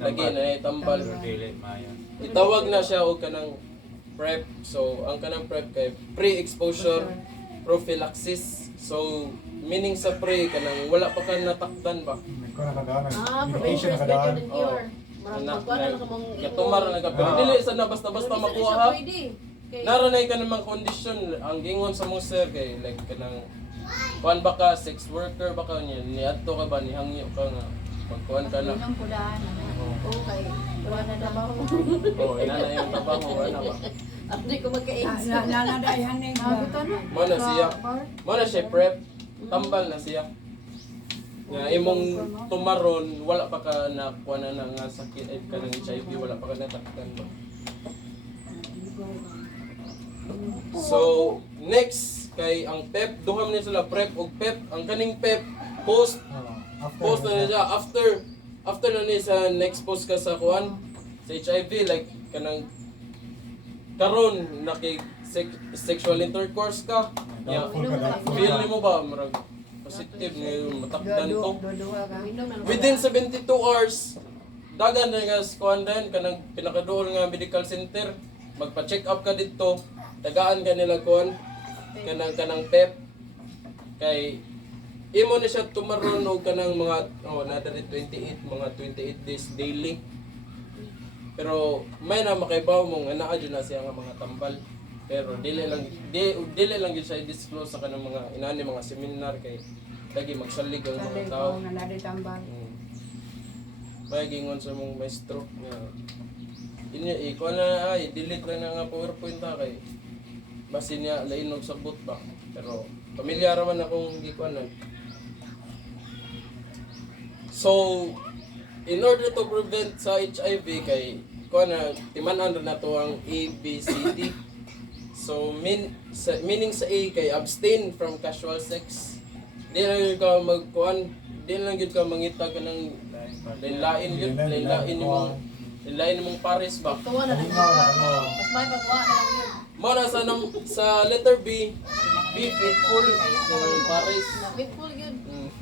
lagi na itambal. Dili maya. Itawag na siya og kanang PrEP. So ang kanang PrEP kay pre-exposure prophylaxis. So meaning sa pre kanang wala pa ka natakdan ba. Ikaw nakadaan. Prevention Medication is nakadaan. better than cure. Magkuhan na ka mong... Katumar na ka pero dili sa na basta-basta makuha ha. Kay Naranay ka namang kondisyon ang gingon sa mong sir kay like kanang kuan ba ka sex worker ba ka niya niadto ka ba ni hangyo ka nga pagkuan ka na. Inyong kudahan na. okay. Wala na trabaho. Oh, ina na yung trabaho ana ba. Hindi ko magka-AIDS. Nanadayan ni Magutan na. Mo na siya. Mo na siya prep. Tambal na siya. Nga imong tumaron wala pa ka na kuan na nga sakit ay ka ng HIV wala pa ka natakdan ba. So next kay ang PEP duha man sila PrEP ug PEP ang kaning PEP post post na niya after na ni sa next post ka sa kuan sa HIV like kanang karon naki sexual intercourse ka ya feel mo ba marag positive ni matakdan to within 72 hours dagan na nga kuan din kanang pinakaduol nga medical center magpa-check up ka dito tagaan ka nila kuan kanang PEP kay imo na siya tumaron og kanang mga nadari 28 days daily pero may na makaibaw mo nga naa na siya nga mga tambal pero dili lang gyud siya i-disclose sa kanang mga inani mga seminar kay lagi magsalig ang mga tao tambal. may gingon sa mong maestro nga inyo iko na ay delete na nga PowerPoint ta kay basin niya lainog sabot ba pero pamilyar man akong gikuan na. So in order to prevent sa HIV kay kuan na timan-an na to ang ABCD. So meaning sa A kay abstain from casual sex. Di lang gyud ka magkuan, di lang gyud ka mangita ka ng lain imong pares ba. Tuwa na lang. Mas may pagwa na lang yun. Muna sa letter B, be faithful sa imong pares. Faithful yun.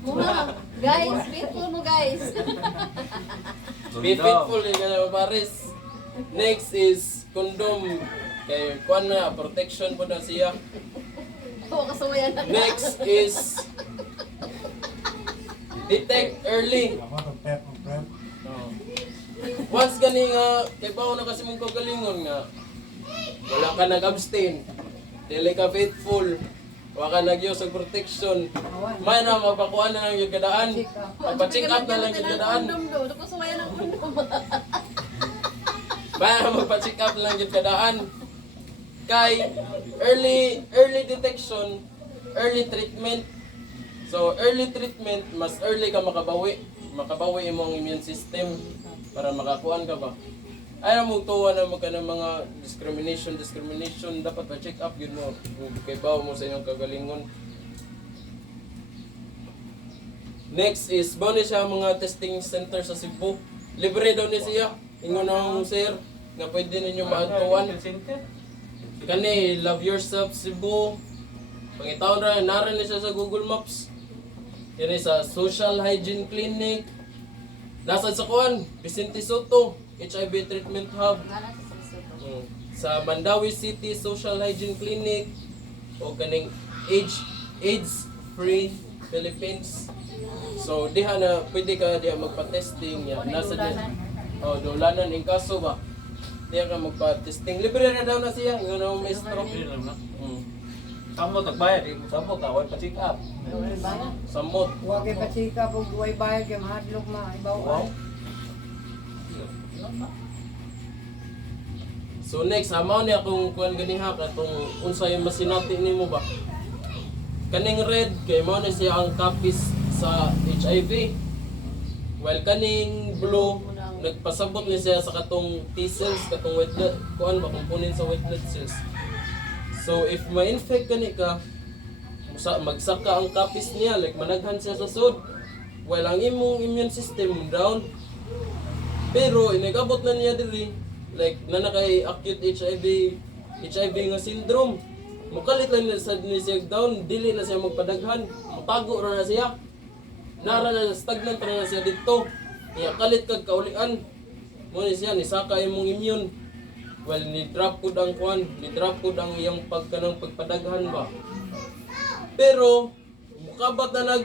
Muna. Guys, faithful mo guys. Be faithful yung mga pares. Next is condom. Kay kuan na protection po na siya. Tuwa ka sa wayan. Next is detect early. Ako to prep, prep. Oh. Once gani nga kay bao na kasi mong kagalingon nga wala ka nag-abstain, dili ka faithful, wala ka nag-use of protection, may na mapakuan na lang yung gadaan, magpa-check up na lang yung gadaan, Tapos sumaya ng undong. may na magpa-check up na lang yung gadaan. Kay early detection, early treatment. So early treatment, mas early ka makabawi imong immune system para makakuan ka ba. Ayaw mo tuwa na magka ng mga discrimination, dapat pa-check up yun mo. Kay bawo mo sa inyong kagalingon. Next is, bawo ni siya mga testing center sa Cebu. Libre daw ni siya. Ingon ang sir, nga pwede ninyo maantuan. Kani, Love Yourself Cebu. Pangitaon ra, naran ni siya sa Google Maps. Kani sa Social Hygiene Clinic. Nasa sa kuan, Vicente Soto. HIV Treatment Hub. Sa Mandawi City Social Hygiene Clinic o kaning AIDS Free Philippines. So diha na pwede ka diha magpa-testing ya. Nasa diha. Oh, dolanan in kaso ba. Diha ka magpa-testing. Libre na daw na siya, yung na maestro. Samot nagbayad, samot away pa check up. Samot. Huwag kay patsika po, duway bayad kay mahadlok ma, ibaw. So next, amaw niya kung kuan ganiha katong unsay masinati nimo ba. Kaning red kay mao ni siya ang copies sa HIV. While kaning blue nagpasabot ni siya sa katong T cells, katong white blood, kuan ba component sa white blood cells. So if ma-infect kani ka, magsaka ang copies niya like managhan siya sa sud. While ang imong immune system down. Pero inigabot na niya diri like nanakay acute HIV nga syndrome. Mukalit lang na siya down, dili na siya magpadaghan, matago ra na siya. Nara na stagnant ra na siya dito. Kaya kalit kag kaulian. Mo ni siya ni saka imong immune. Well, ni drop pud ang kuan, ni drop pud ang iyang pagpadaghan ba. Pero mukabat na nag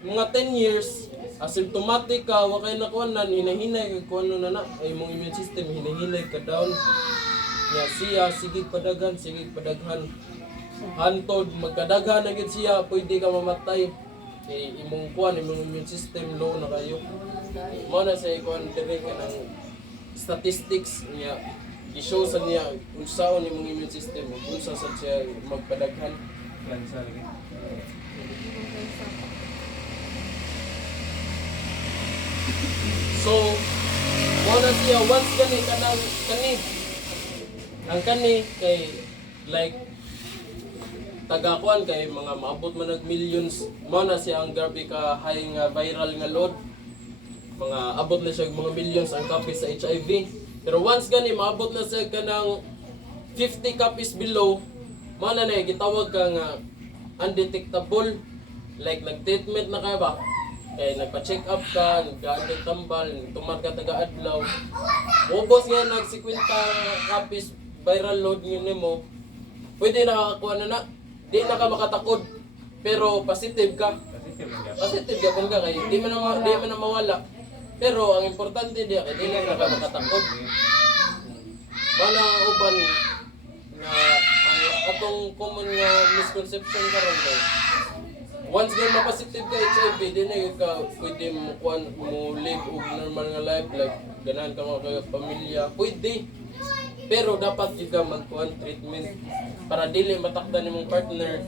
mga 10 years, asymptomatic ka, wa kay nakuan na hinahinay kung ano na ay imong immune system hinahinay ka down. Ya siya sige padaghan. Hantod magkadaghan na gid siya, pwede ka mamatay. Kay imong kuan, imong immune system low na kayo. Mao na sa kuan diri ka ng statistics niya. I-show sa niya kung saan imong immune system, kung saan siya magpadaghan. Yan sa lagi. So, muna siya, once kani ang kani kay like tagakuan kay mga maabot man nag millions, muna siya ang grabe ka high nga viral nga load. Mga abot na siya mga millions ang copies sa HIV. Pero once gani maabot na siya kanang 50 copies below, muna na gitawag ka nga undetectable. Like nag-treatment na ka ba? Kaya nagpa-check up ka, nag-gaandang tambal, tumar ka taga-adlaw. Ubos nga nag-50 copies viral load yun mo, pwede nakakakuha na. Di na ka makatakod. Pero positive ka. Positive ka kung ka kay di man na mawala. Pero ang importante diya kay di na ka makatakod. Bala uban na ang atong common nga misconception karon daw. Once nga ma-positive ka HIV, di na ka pwede mo live og normal nga life like ganahan ka mga pamilya. Pwede. Pero dapat yung ka mag-kuhan treatment para dili matakdan nimong partner,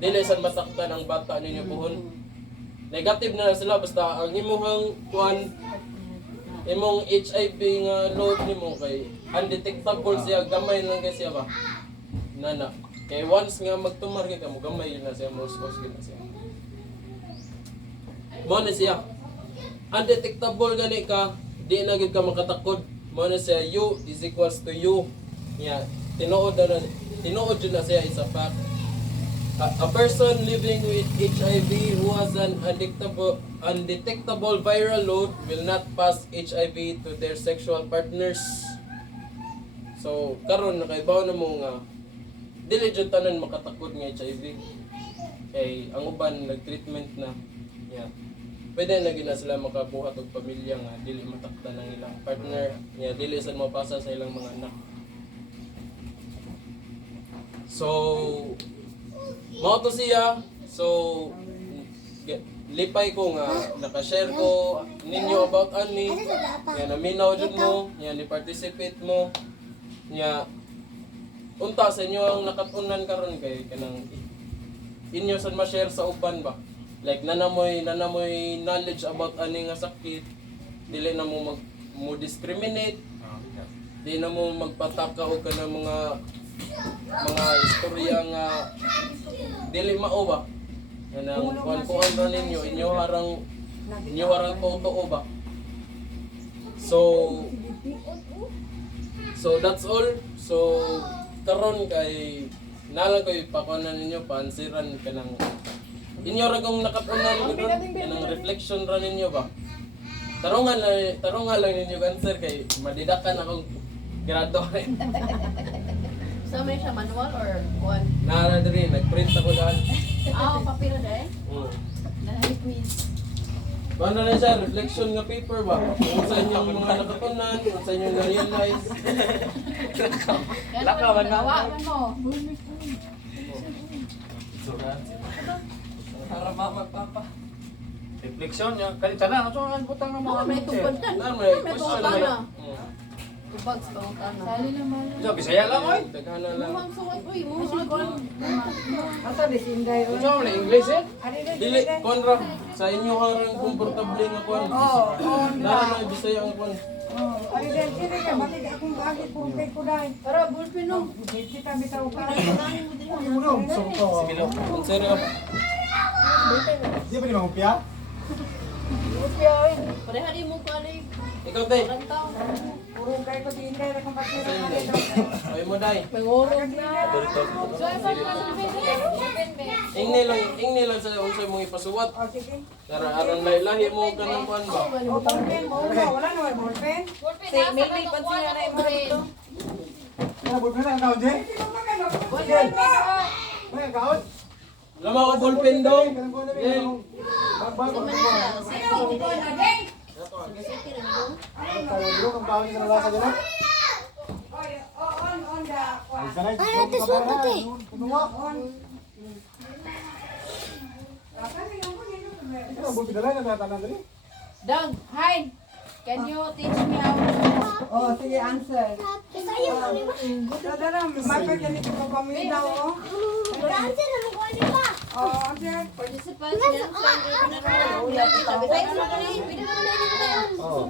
dili sa matakdan ang bata ninyo buhon. Negative na sila basta ang imong kuhan, imong HIV nga load nimo kay undetectable siya, gamay lang kay siya ba. Nana. Kay once nga magtumar ka mo gamay na siya, moskos na siya. Mo na siya. Undetectable gani ka, di na gid ka makatakod. Mo na siya, you is equals to you. Yeah, tinuod yun na siya is a fact. A person living with HIV who has an undetectable viral load will not pass HIV to their sexual partners. So, karon nakaibaw na mo nga dili jud tanan makatakod nga HIV. Kay ang uban nag-treatment na. Yeah. pwede na gina sila makabuhat og pamilya nga dili matakdan ng ilang partner niya, dili sad mapasa sa ilang mga anak. So mao to siya. So lipay ko nga naka-share ko ninyo about ani. Nga naminaw jud mo, nga ni-participate mo. Nga unta sa inyo ang nakatunan karon kay kanang inyo sad ma-share sa uban ba. Like nanamoy knowledge about ani nga sakit. Dili na mo mo discriminate. Di na mo magpataka og kanang mga istorya nga dili mao ba. Kanang kuan ra ninyo inyo harang totoo ba. So that's all. So karon kay nalang ko ipakuanan ninyo pansiran kanang inyo ra kung nakatunan gud kanang reflection ra ninyo ba. Tarungan lang ninyo answer kay madidakan akong grado. So may siya manual or kuan? Nara diri nagprint ako daan. Papel na dai. Dahil quiz. Paano na siya? Reflection nga paper ba? Kung sa inyong mga nakatunan, kung sa inyong na-realize. Laka man mo. Para mapapa. Refleksyon niya, kalita na, so ang butang ng mga May tungkol teacher. na. May question tungkol na. na. Tubag sa pangutana. Sali naman. So, Bisaya lang, oy. Daghana lang. Muhang suwat, uy, muhang kuan. Ato di sinday o. So, na English eh? Dili, konra. Sa inyo harang komportable nga kuan. Nara na Bisaya ang kuan. Ari din sini ka batig akong gaagi puro kay kuday. Tara, bulpin no. Kita bitaw ka. Uno, so to. Ang seryo. Di ba ni mangupya? Pareha di mo kali. Ikaw tay. Puro kay ko sinday ra kong Sa patira. inyo. Ay mo day. Pangurog na. Ingni lang sa unsay mong ipasuwat. O sige. Kara aron lahi mo kanang kuan ba. O ballpen mo wala na ballpen. Si Milly, pansina na yung mga Ano ba na ang kaon, Jay? May ang kaon? Lama ko ballpen dong. Kanang kuha na rin. Yan. Bagbag. Sino ko na ding? Kalagro kang kaon sa nalasa dyan. On the Ay, sanay. Ay, ate, suot ate. Kunuwa. Ito na, bulpi dala na natanan dali. Doug, hi. Can you teach me how to... Oh, sige, answer. Dara, mapag yan ito pa daw, oh. Oh, answer. Participants yan. Oo.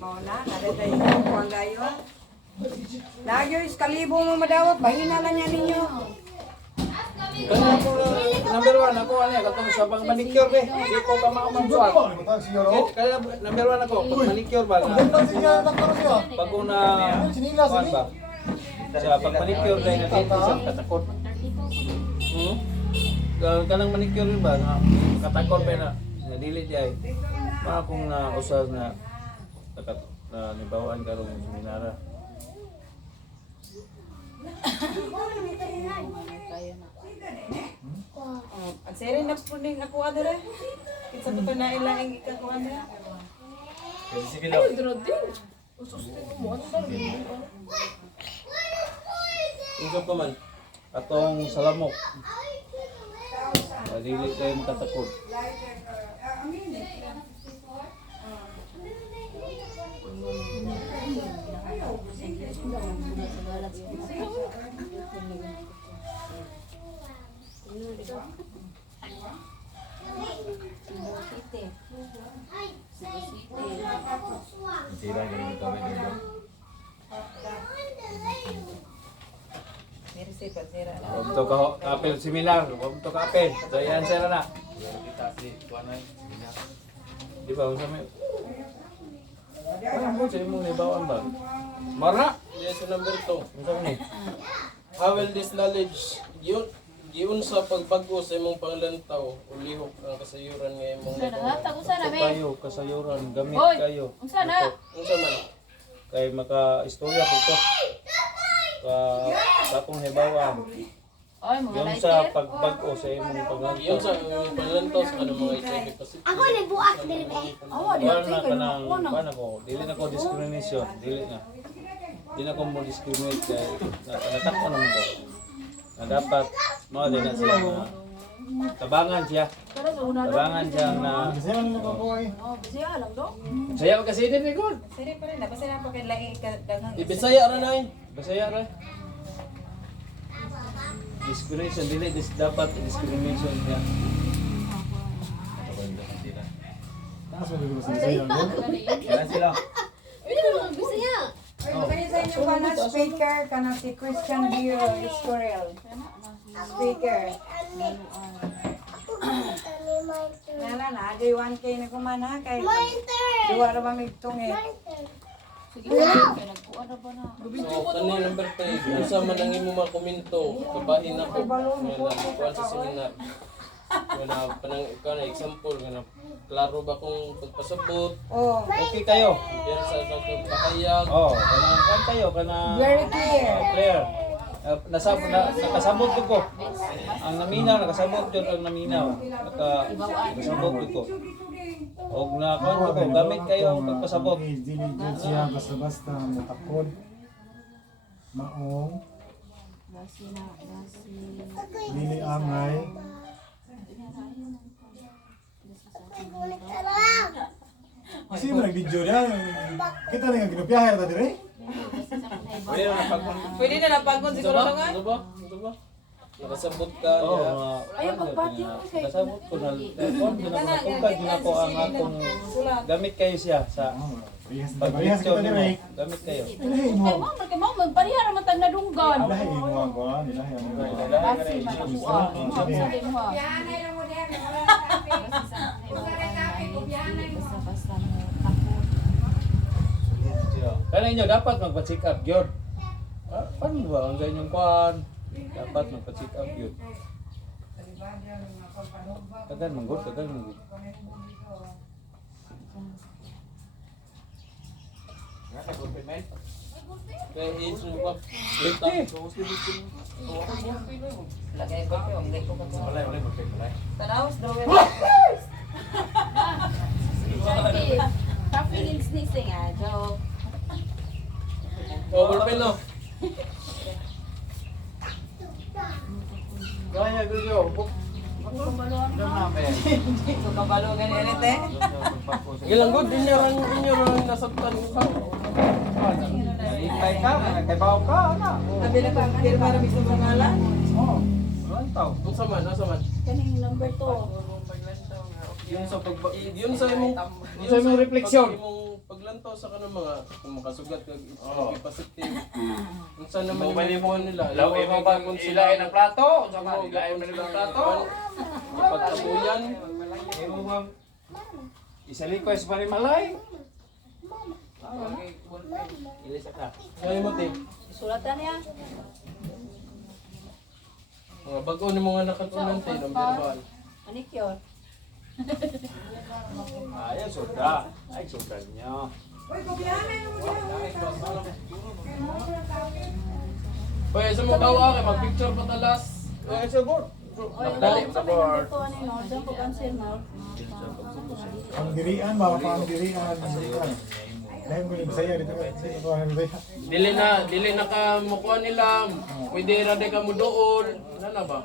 Mauna, nadatay yung kuwan dayo. Lagi is kalibo mo madawat, bahina lang yan ninyo. Kaya ako, number 1 ako, ano yan, katong sa pang manicure eh. Hindi ko pa makamansuat. Ano ba tayo, Senyor, oh? Kaya number 1 ako, pag manicure ba? Ang ganda siya, nakaro siya. Pag una, Sinilas, kuwan ini. ba? Sa pag manicure na yung dito sa katakot. Kanang manicure ba? Katakot pa na. Nadili di ay. Mga akong usas na nibawaan ka rin yung seminara. At sere na po ning ako adere. Kitsa po to na ilaing ikakuha na. Sige lang. Ikaw pa man. Atong salamok. Nadili kayo makatakot. Huwag to ka-apel seminar. Huwag to ka-apel. So, yan sila na. Di ba? Unsa may... Ano po sa imong libawaan ba? Mara! Yes, number 2. Unsa man ni? How will this knowledge giun sa pagbago sa imong panglantaw ulihok ang kasayuran nga imong Hatag usa na, Ito me. kayo, kasayuran, gamit Hoy! kayo. Unsa na? unsa man? Kay maka-istorya po to. Sa akong hibawan. Oy, mga Yung lighter. sa pagbago sa imong Yung paglantos. sa paglantos, ano mga HIV positive. Ako nagbuak dili ba? Oo, di Wala ako na kayo kanang nakuha na. kuan ako, dili na ko discrimination, dili na. Di na ko mo discriminate kay natako naman ko. Na dapat mao din na siya na tabangan siya. Pero sa una daw. Tabangan siya na Kasi ano na ko ay. Oh, siya lang do. saya ka kasi din good. Sige pa rin, basta na pa kay lahi ka daghang Ibisaya ra nay. Basaya ra. Discrimination dili dapat discrimination siya. Taas mo dito sa sayo. Yan sila. Pwede mo mga Bisaya. Ay, magkano sa inyo ka na speaker ka na si Christian Dio Estorel. Speaker. Nala na, adi 1K na kumana kay duwa ra ba migtong eh. Sige, nagkuha na ba na? So, kani number 3, unsa man ang imo mga komento, kabahin ako. Kuan sa seminar. Wala panang kana example kana klaro ba kung pagpasabot, Oh, Okay kayo. yan sa pagpahayag. Oh, kanang kayo kana very clear. clear. Nakasabot ko. Ang naminaw, nakasabot yun ang naminaw. Nakasabot ko. Og na ko gamit kayo ang pagpasabot. Dili jud siya basta-basta matakod. Maong dili angay. Kasi mo nag-video na. Kita na nga ginupiyahe ta dire. Pwede na napagod Ito ba? Ito ba? Ito ba? Nakasabot ka Oh, niya. Ayaw, pagpati mo kay- Nakasabot ko na. Natungkad din ako ang akong gamit kayo siya sa Parehas pag-video kita nimo. dire. Gamit kayo. Ilahi mo. Ay, ma'am, kay ma'am, magpariha naman tag nadunggan. Ilahi mo ako. Ilahi mo. Basi, manakuha. Ma'am, sabi mo ha. Basta-basta mo takot. Kaya inyo dapat magpa-check up gyud. Paano ba ang ganyang kwan? Dapat magpa-check up gyud. Tagal manggod, tagal manggod. Kaya age mo ba? 50. Lagay ko yung lagay ko ko. Tanawas daw yan. Coffee and sneezing ah, joke. Oh, ballpen no. Gaya gusto. So kabalo ganyan ite. Ilang good din niyo ron nasabtan ka. Ikay ka, nagkaibaw ka, ana. Sabi na pa pirma ra bisag pangalan. Oo. Lantaw. Unsa man, asa man? Kaning number 2. Yun sa yun sa imong refleksyon. Imong paglantaw sa kanang mga kung makasugat kag Oo. positive. Unsa naman Mobile yung mo nila? Law mo ba ilain ang plato? Unsa ba Ilain ilain mo ng plato? Pagtabuyan. Imo ba isalikoy sa panimalay? Ilis ka. Kaya mo te. Sulatan niya. Mga bago ni mga nakatunan te number 1. Manicure. Ay, soda. Ay, soda niya. Uy, kubiyanan mo Oy, sa mo kawa kay mag-picture pa talas. Ay, siguro. Dali Sa may number 2 ano no, diyan ko cancel no. Ang dirian, baka pa ang dirian. Dahil mo ni Bisaya dito ka. Dito ka na ba? Dili na ka mukuha nila. Pwede ra de ka mo doon. Ano na ba?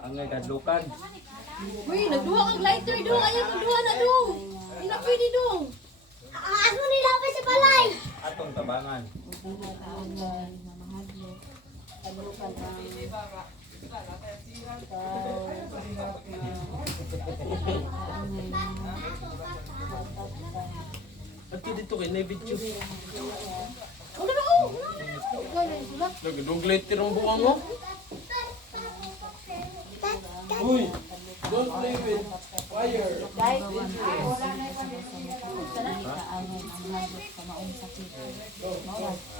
Ang nagkadlukan. Uy, nagduha kang lighter dong. Ayaw magduha na dong. Hindi na pwede dong. Ako nilapit sa balay. Atong tabangan. At dito kay na video. Ano na oh? Nagdong glitter ang buwang mo. Uy, don't play with fire.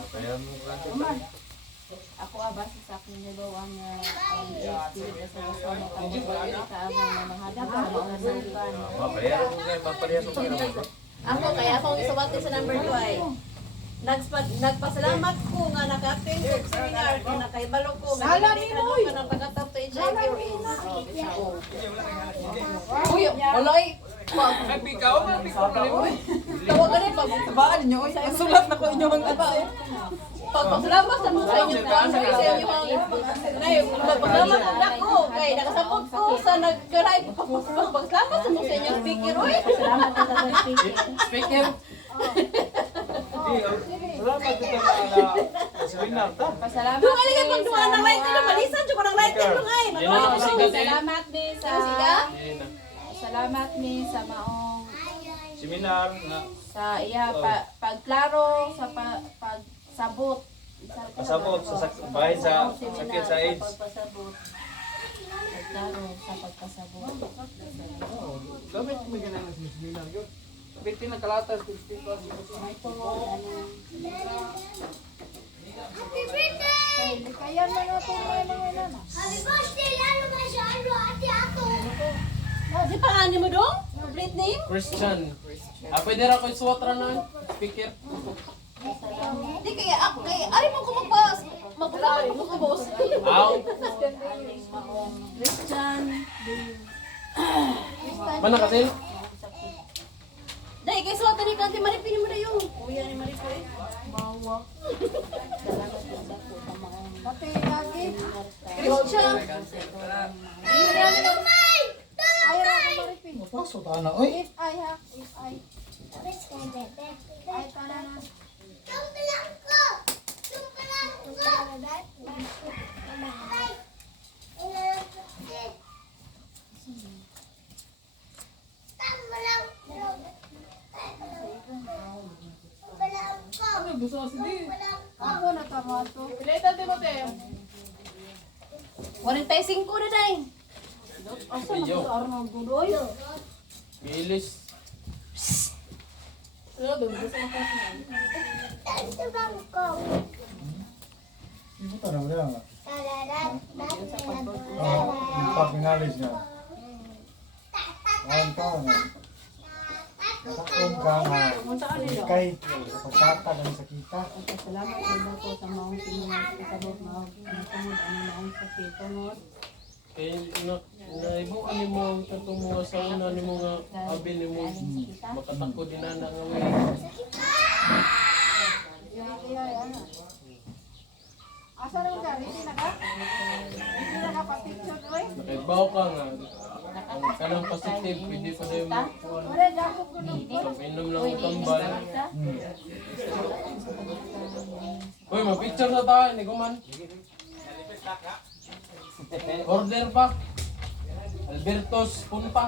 Kaya mo ka. Ako base sa akin ni bawang spirit sa sama ka ang mahadap ka Mapaya mo kay mapariya sa pera mo. Ako kaya ako isawati sa number 2 ay. Nagpasalamat ko nga naka-attend ko sa seminar kung nakaibalo ko nga dinidikado ka ng pagkatap sa HIV or AIDS. Uy, walay. Nagpikaw na mo. Tawag ka rin pag Tabaan niyo, sulat na ko inyo mga aba. pagpasalamat sa mga inyo sa inyo nay pagpasalamat ako kay nakasabot ko sa nagkaray pagpasalamat sa mga inyo speaker oy. Salamat ka sa Speaker. Salamat kita na seminar ta. Pasalamat. Doon ali kay pagduan ng light na malisan jud ko ng light lang ay. Salamat mi sa Salamat mi sa maong Seminar nga sa iya pagklaro sa pagsabot pasabot sa bahay sa sakit sa AIDS. Pagklaro sa pagpasabot. Gamit mo ganang seminar yun. Bitin na kalatas kung speaker. Happy birthday! Kaya man ako Happy birthday! Lalo ba siya? Ano ate ako? Di pa ani mo dong? Yung plate name? Christian. Pwede ra ko isuwat ra na speaker. Di kaya ako kay ari mo ko magpapalaway mo ko boss. Aw. Christian. Mana kasi? Dai kay suwat ni kanti maripin mo dayon. Kuya ni Maripo eh. bawa. Salamat ka sa po sa maong Pati lagi. Christian. Ayaw ako maripin. Pasok ka na, oy. If I have, if I, Tapos kay bebe. ay tala na. Tumpalang ko! Tumpalang ko! Bye! Tumpalang ko! Tumpalang ko! Ano gusto ko sige? Tumpalang ko! Ako na tama to. Pileta di mo tayo. 45 na dai. Asa na to sa Arnold Gudoy? Bilis. Tumpalang ko! Ito na wala nga. Talarat! Oh, yung pag-knowledge niya. Ayan ka na. Nakaon ka nga. Kay, sa pagkatag ang sakita. Salamat din ako sa maong pinagpasabot maong pinatungod ang maong sakit tungod. Kaya naibuan ni mo katong mga sauna ni mo nga abi ni mo makatako din na nga way. Asa na ka? Hindi na ka? Hindi na ka pa-picture doy? Nakaibaw ka nga. Ang kanang positive, pwede pa na yung kuwan. Wala, jakop ko nung. So, inom lang ang tambal. Uy, mag-picture na tayo, ni Kuman. Order pa. Albertos Punpa.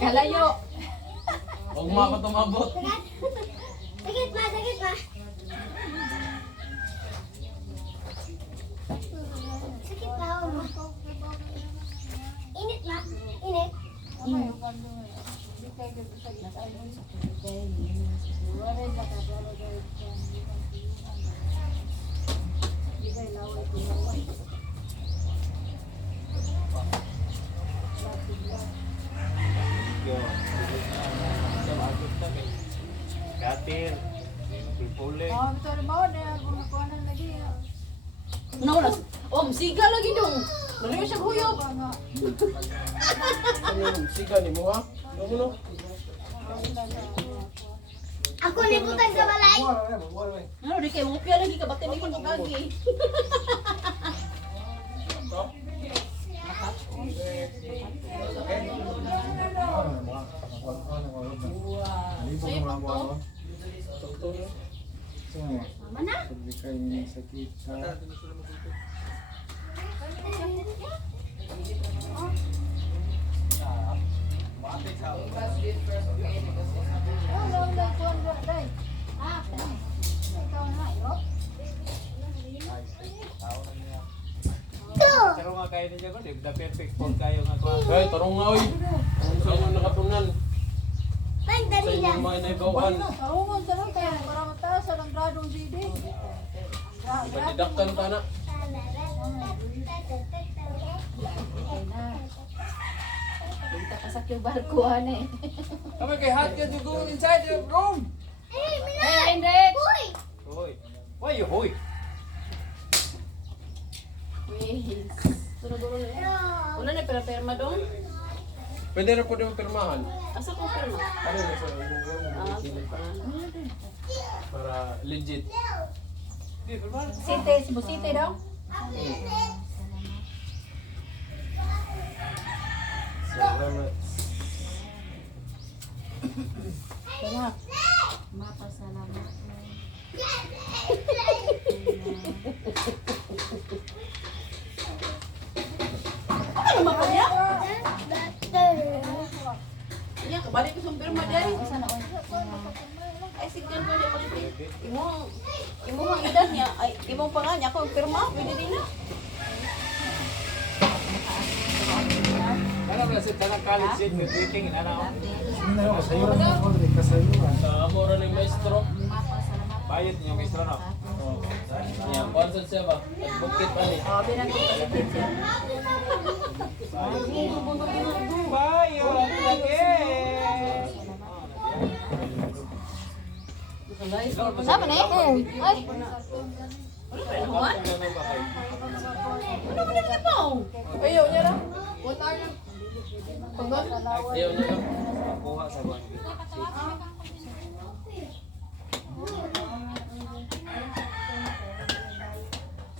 Kalayo. Huwag mga patumabot. Sakit pa! Sakit pa! Sakit pa! Init pa! Init! Katir. Pulpuli. Oh, betul na ba? Dahil ako nakuhanan lagi. Naulas. Siga lagi dong. Malayo siya huyop. Ano? Ano yung siga ni mo ha? Ano no? Ako libutan sa balay! Ano di kay mupya lagi ka batin ni kung lagi. Mama na! Pero nga kayo niya ko, the perfect food kayo nga ko. Ay, tarong nga oy. Ang sa inyo nakatunan. Bang, Sa dali inyo lang! mga naibawan. Tarungon sa lang kaya para mataas sa lang gradong GD. Ipatidakkan ka na. Kita ka sa barkuhan eh. Kami kay hot ka to go inside the room. Eh, Hendrik. Hoy. Why you hoy? Wait. Wala na pera-perma dong. Pwede na po din pirmahan. Asa ko perma? Ano na po? Ah, Para legit. Sinte, busite daw. Salamat. Mapasalamat. ano naman ko niya? Niya, kabalik ko sa perma dyan. Ay, sigyan ko niya palitin. Imuhang edad niya. Ay, imong pa nga niya ako perma. Pwede din na. Kana wala sa tanang college seat with waiting na na. Hindi na ako sayuran mo ko rin kasayuran. Sa amora ni maestro. Bayad niyo kay Strono. Yan, konsert siya ba? Bukit pa ni. Oh, binang ko palitin siya. Bayad lagi. Sama na eh. Ay. Ano ba yung human? Ano ba yung ipaw? Ayaw niya lang. Ayaw niya lang. Kuha sa buwan.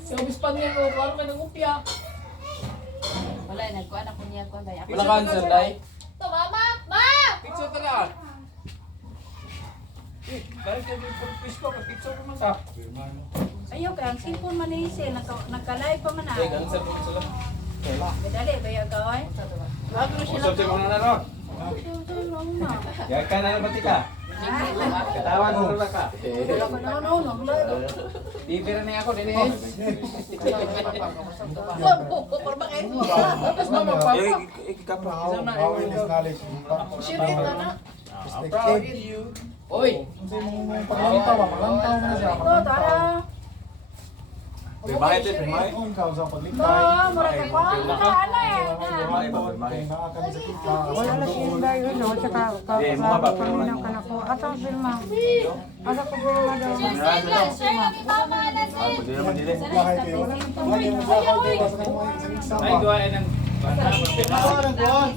Si Obis pa niya ko, parang may nangupya. Wala, nagkuhan ako niya ko. Wala cancer, day. Ito, mama! Ma! Picture ta na. Balik ka din for fish ko, picture naman ka. Ayaw ka, ang cellphone man eh siya, nagka-live pa man Day, ah. cancer po sila. Dali, baya gawin. Bago na siya Usap tayo muna na ron. Kaya ka na naman ka. Katawan mo na ka. Bibira na ako din eh. Parang kayo. Tapos naman pa. Power is knowledge. Shit, ito na. Perspective. Oy. Kung sa'yo mong paglantaw, maglantaw na siya. Ito, tara. Pirmahe ito, pirmahe. Kung ikaw sa Ito, paglintay. mura ka pa. Ito, ano eh. Pirmahe ba, pirmahe? Kung naakali sa kita. Wala na siya yung bayo, no? Tsaka, Hindi, mga ba, pirmahe? Asa ang firma? Asa ko firma daw? Pwede naman din eh. Bahay kayo. Wala kang bahay kayo. Basta kang mga isang Ay, sama. gawa ng... Ano ang kuwan?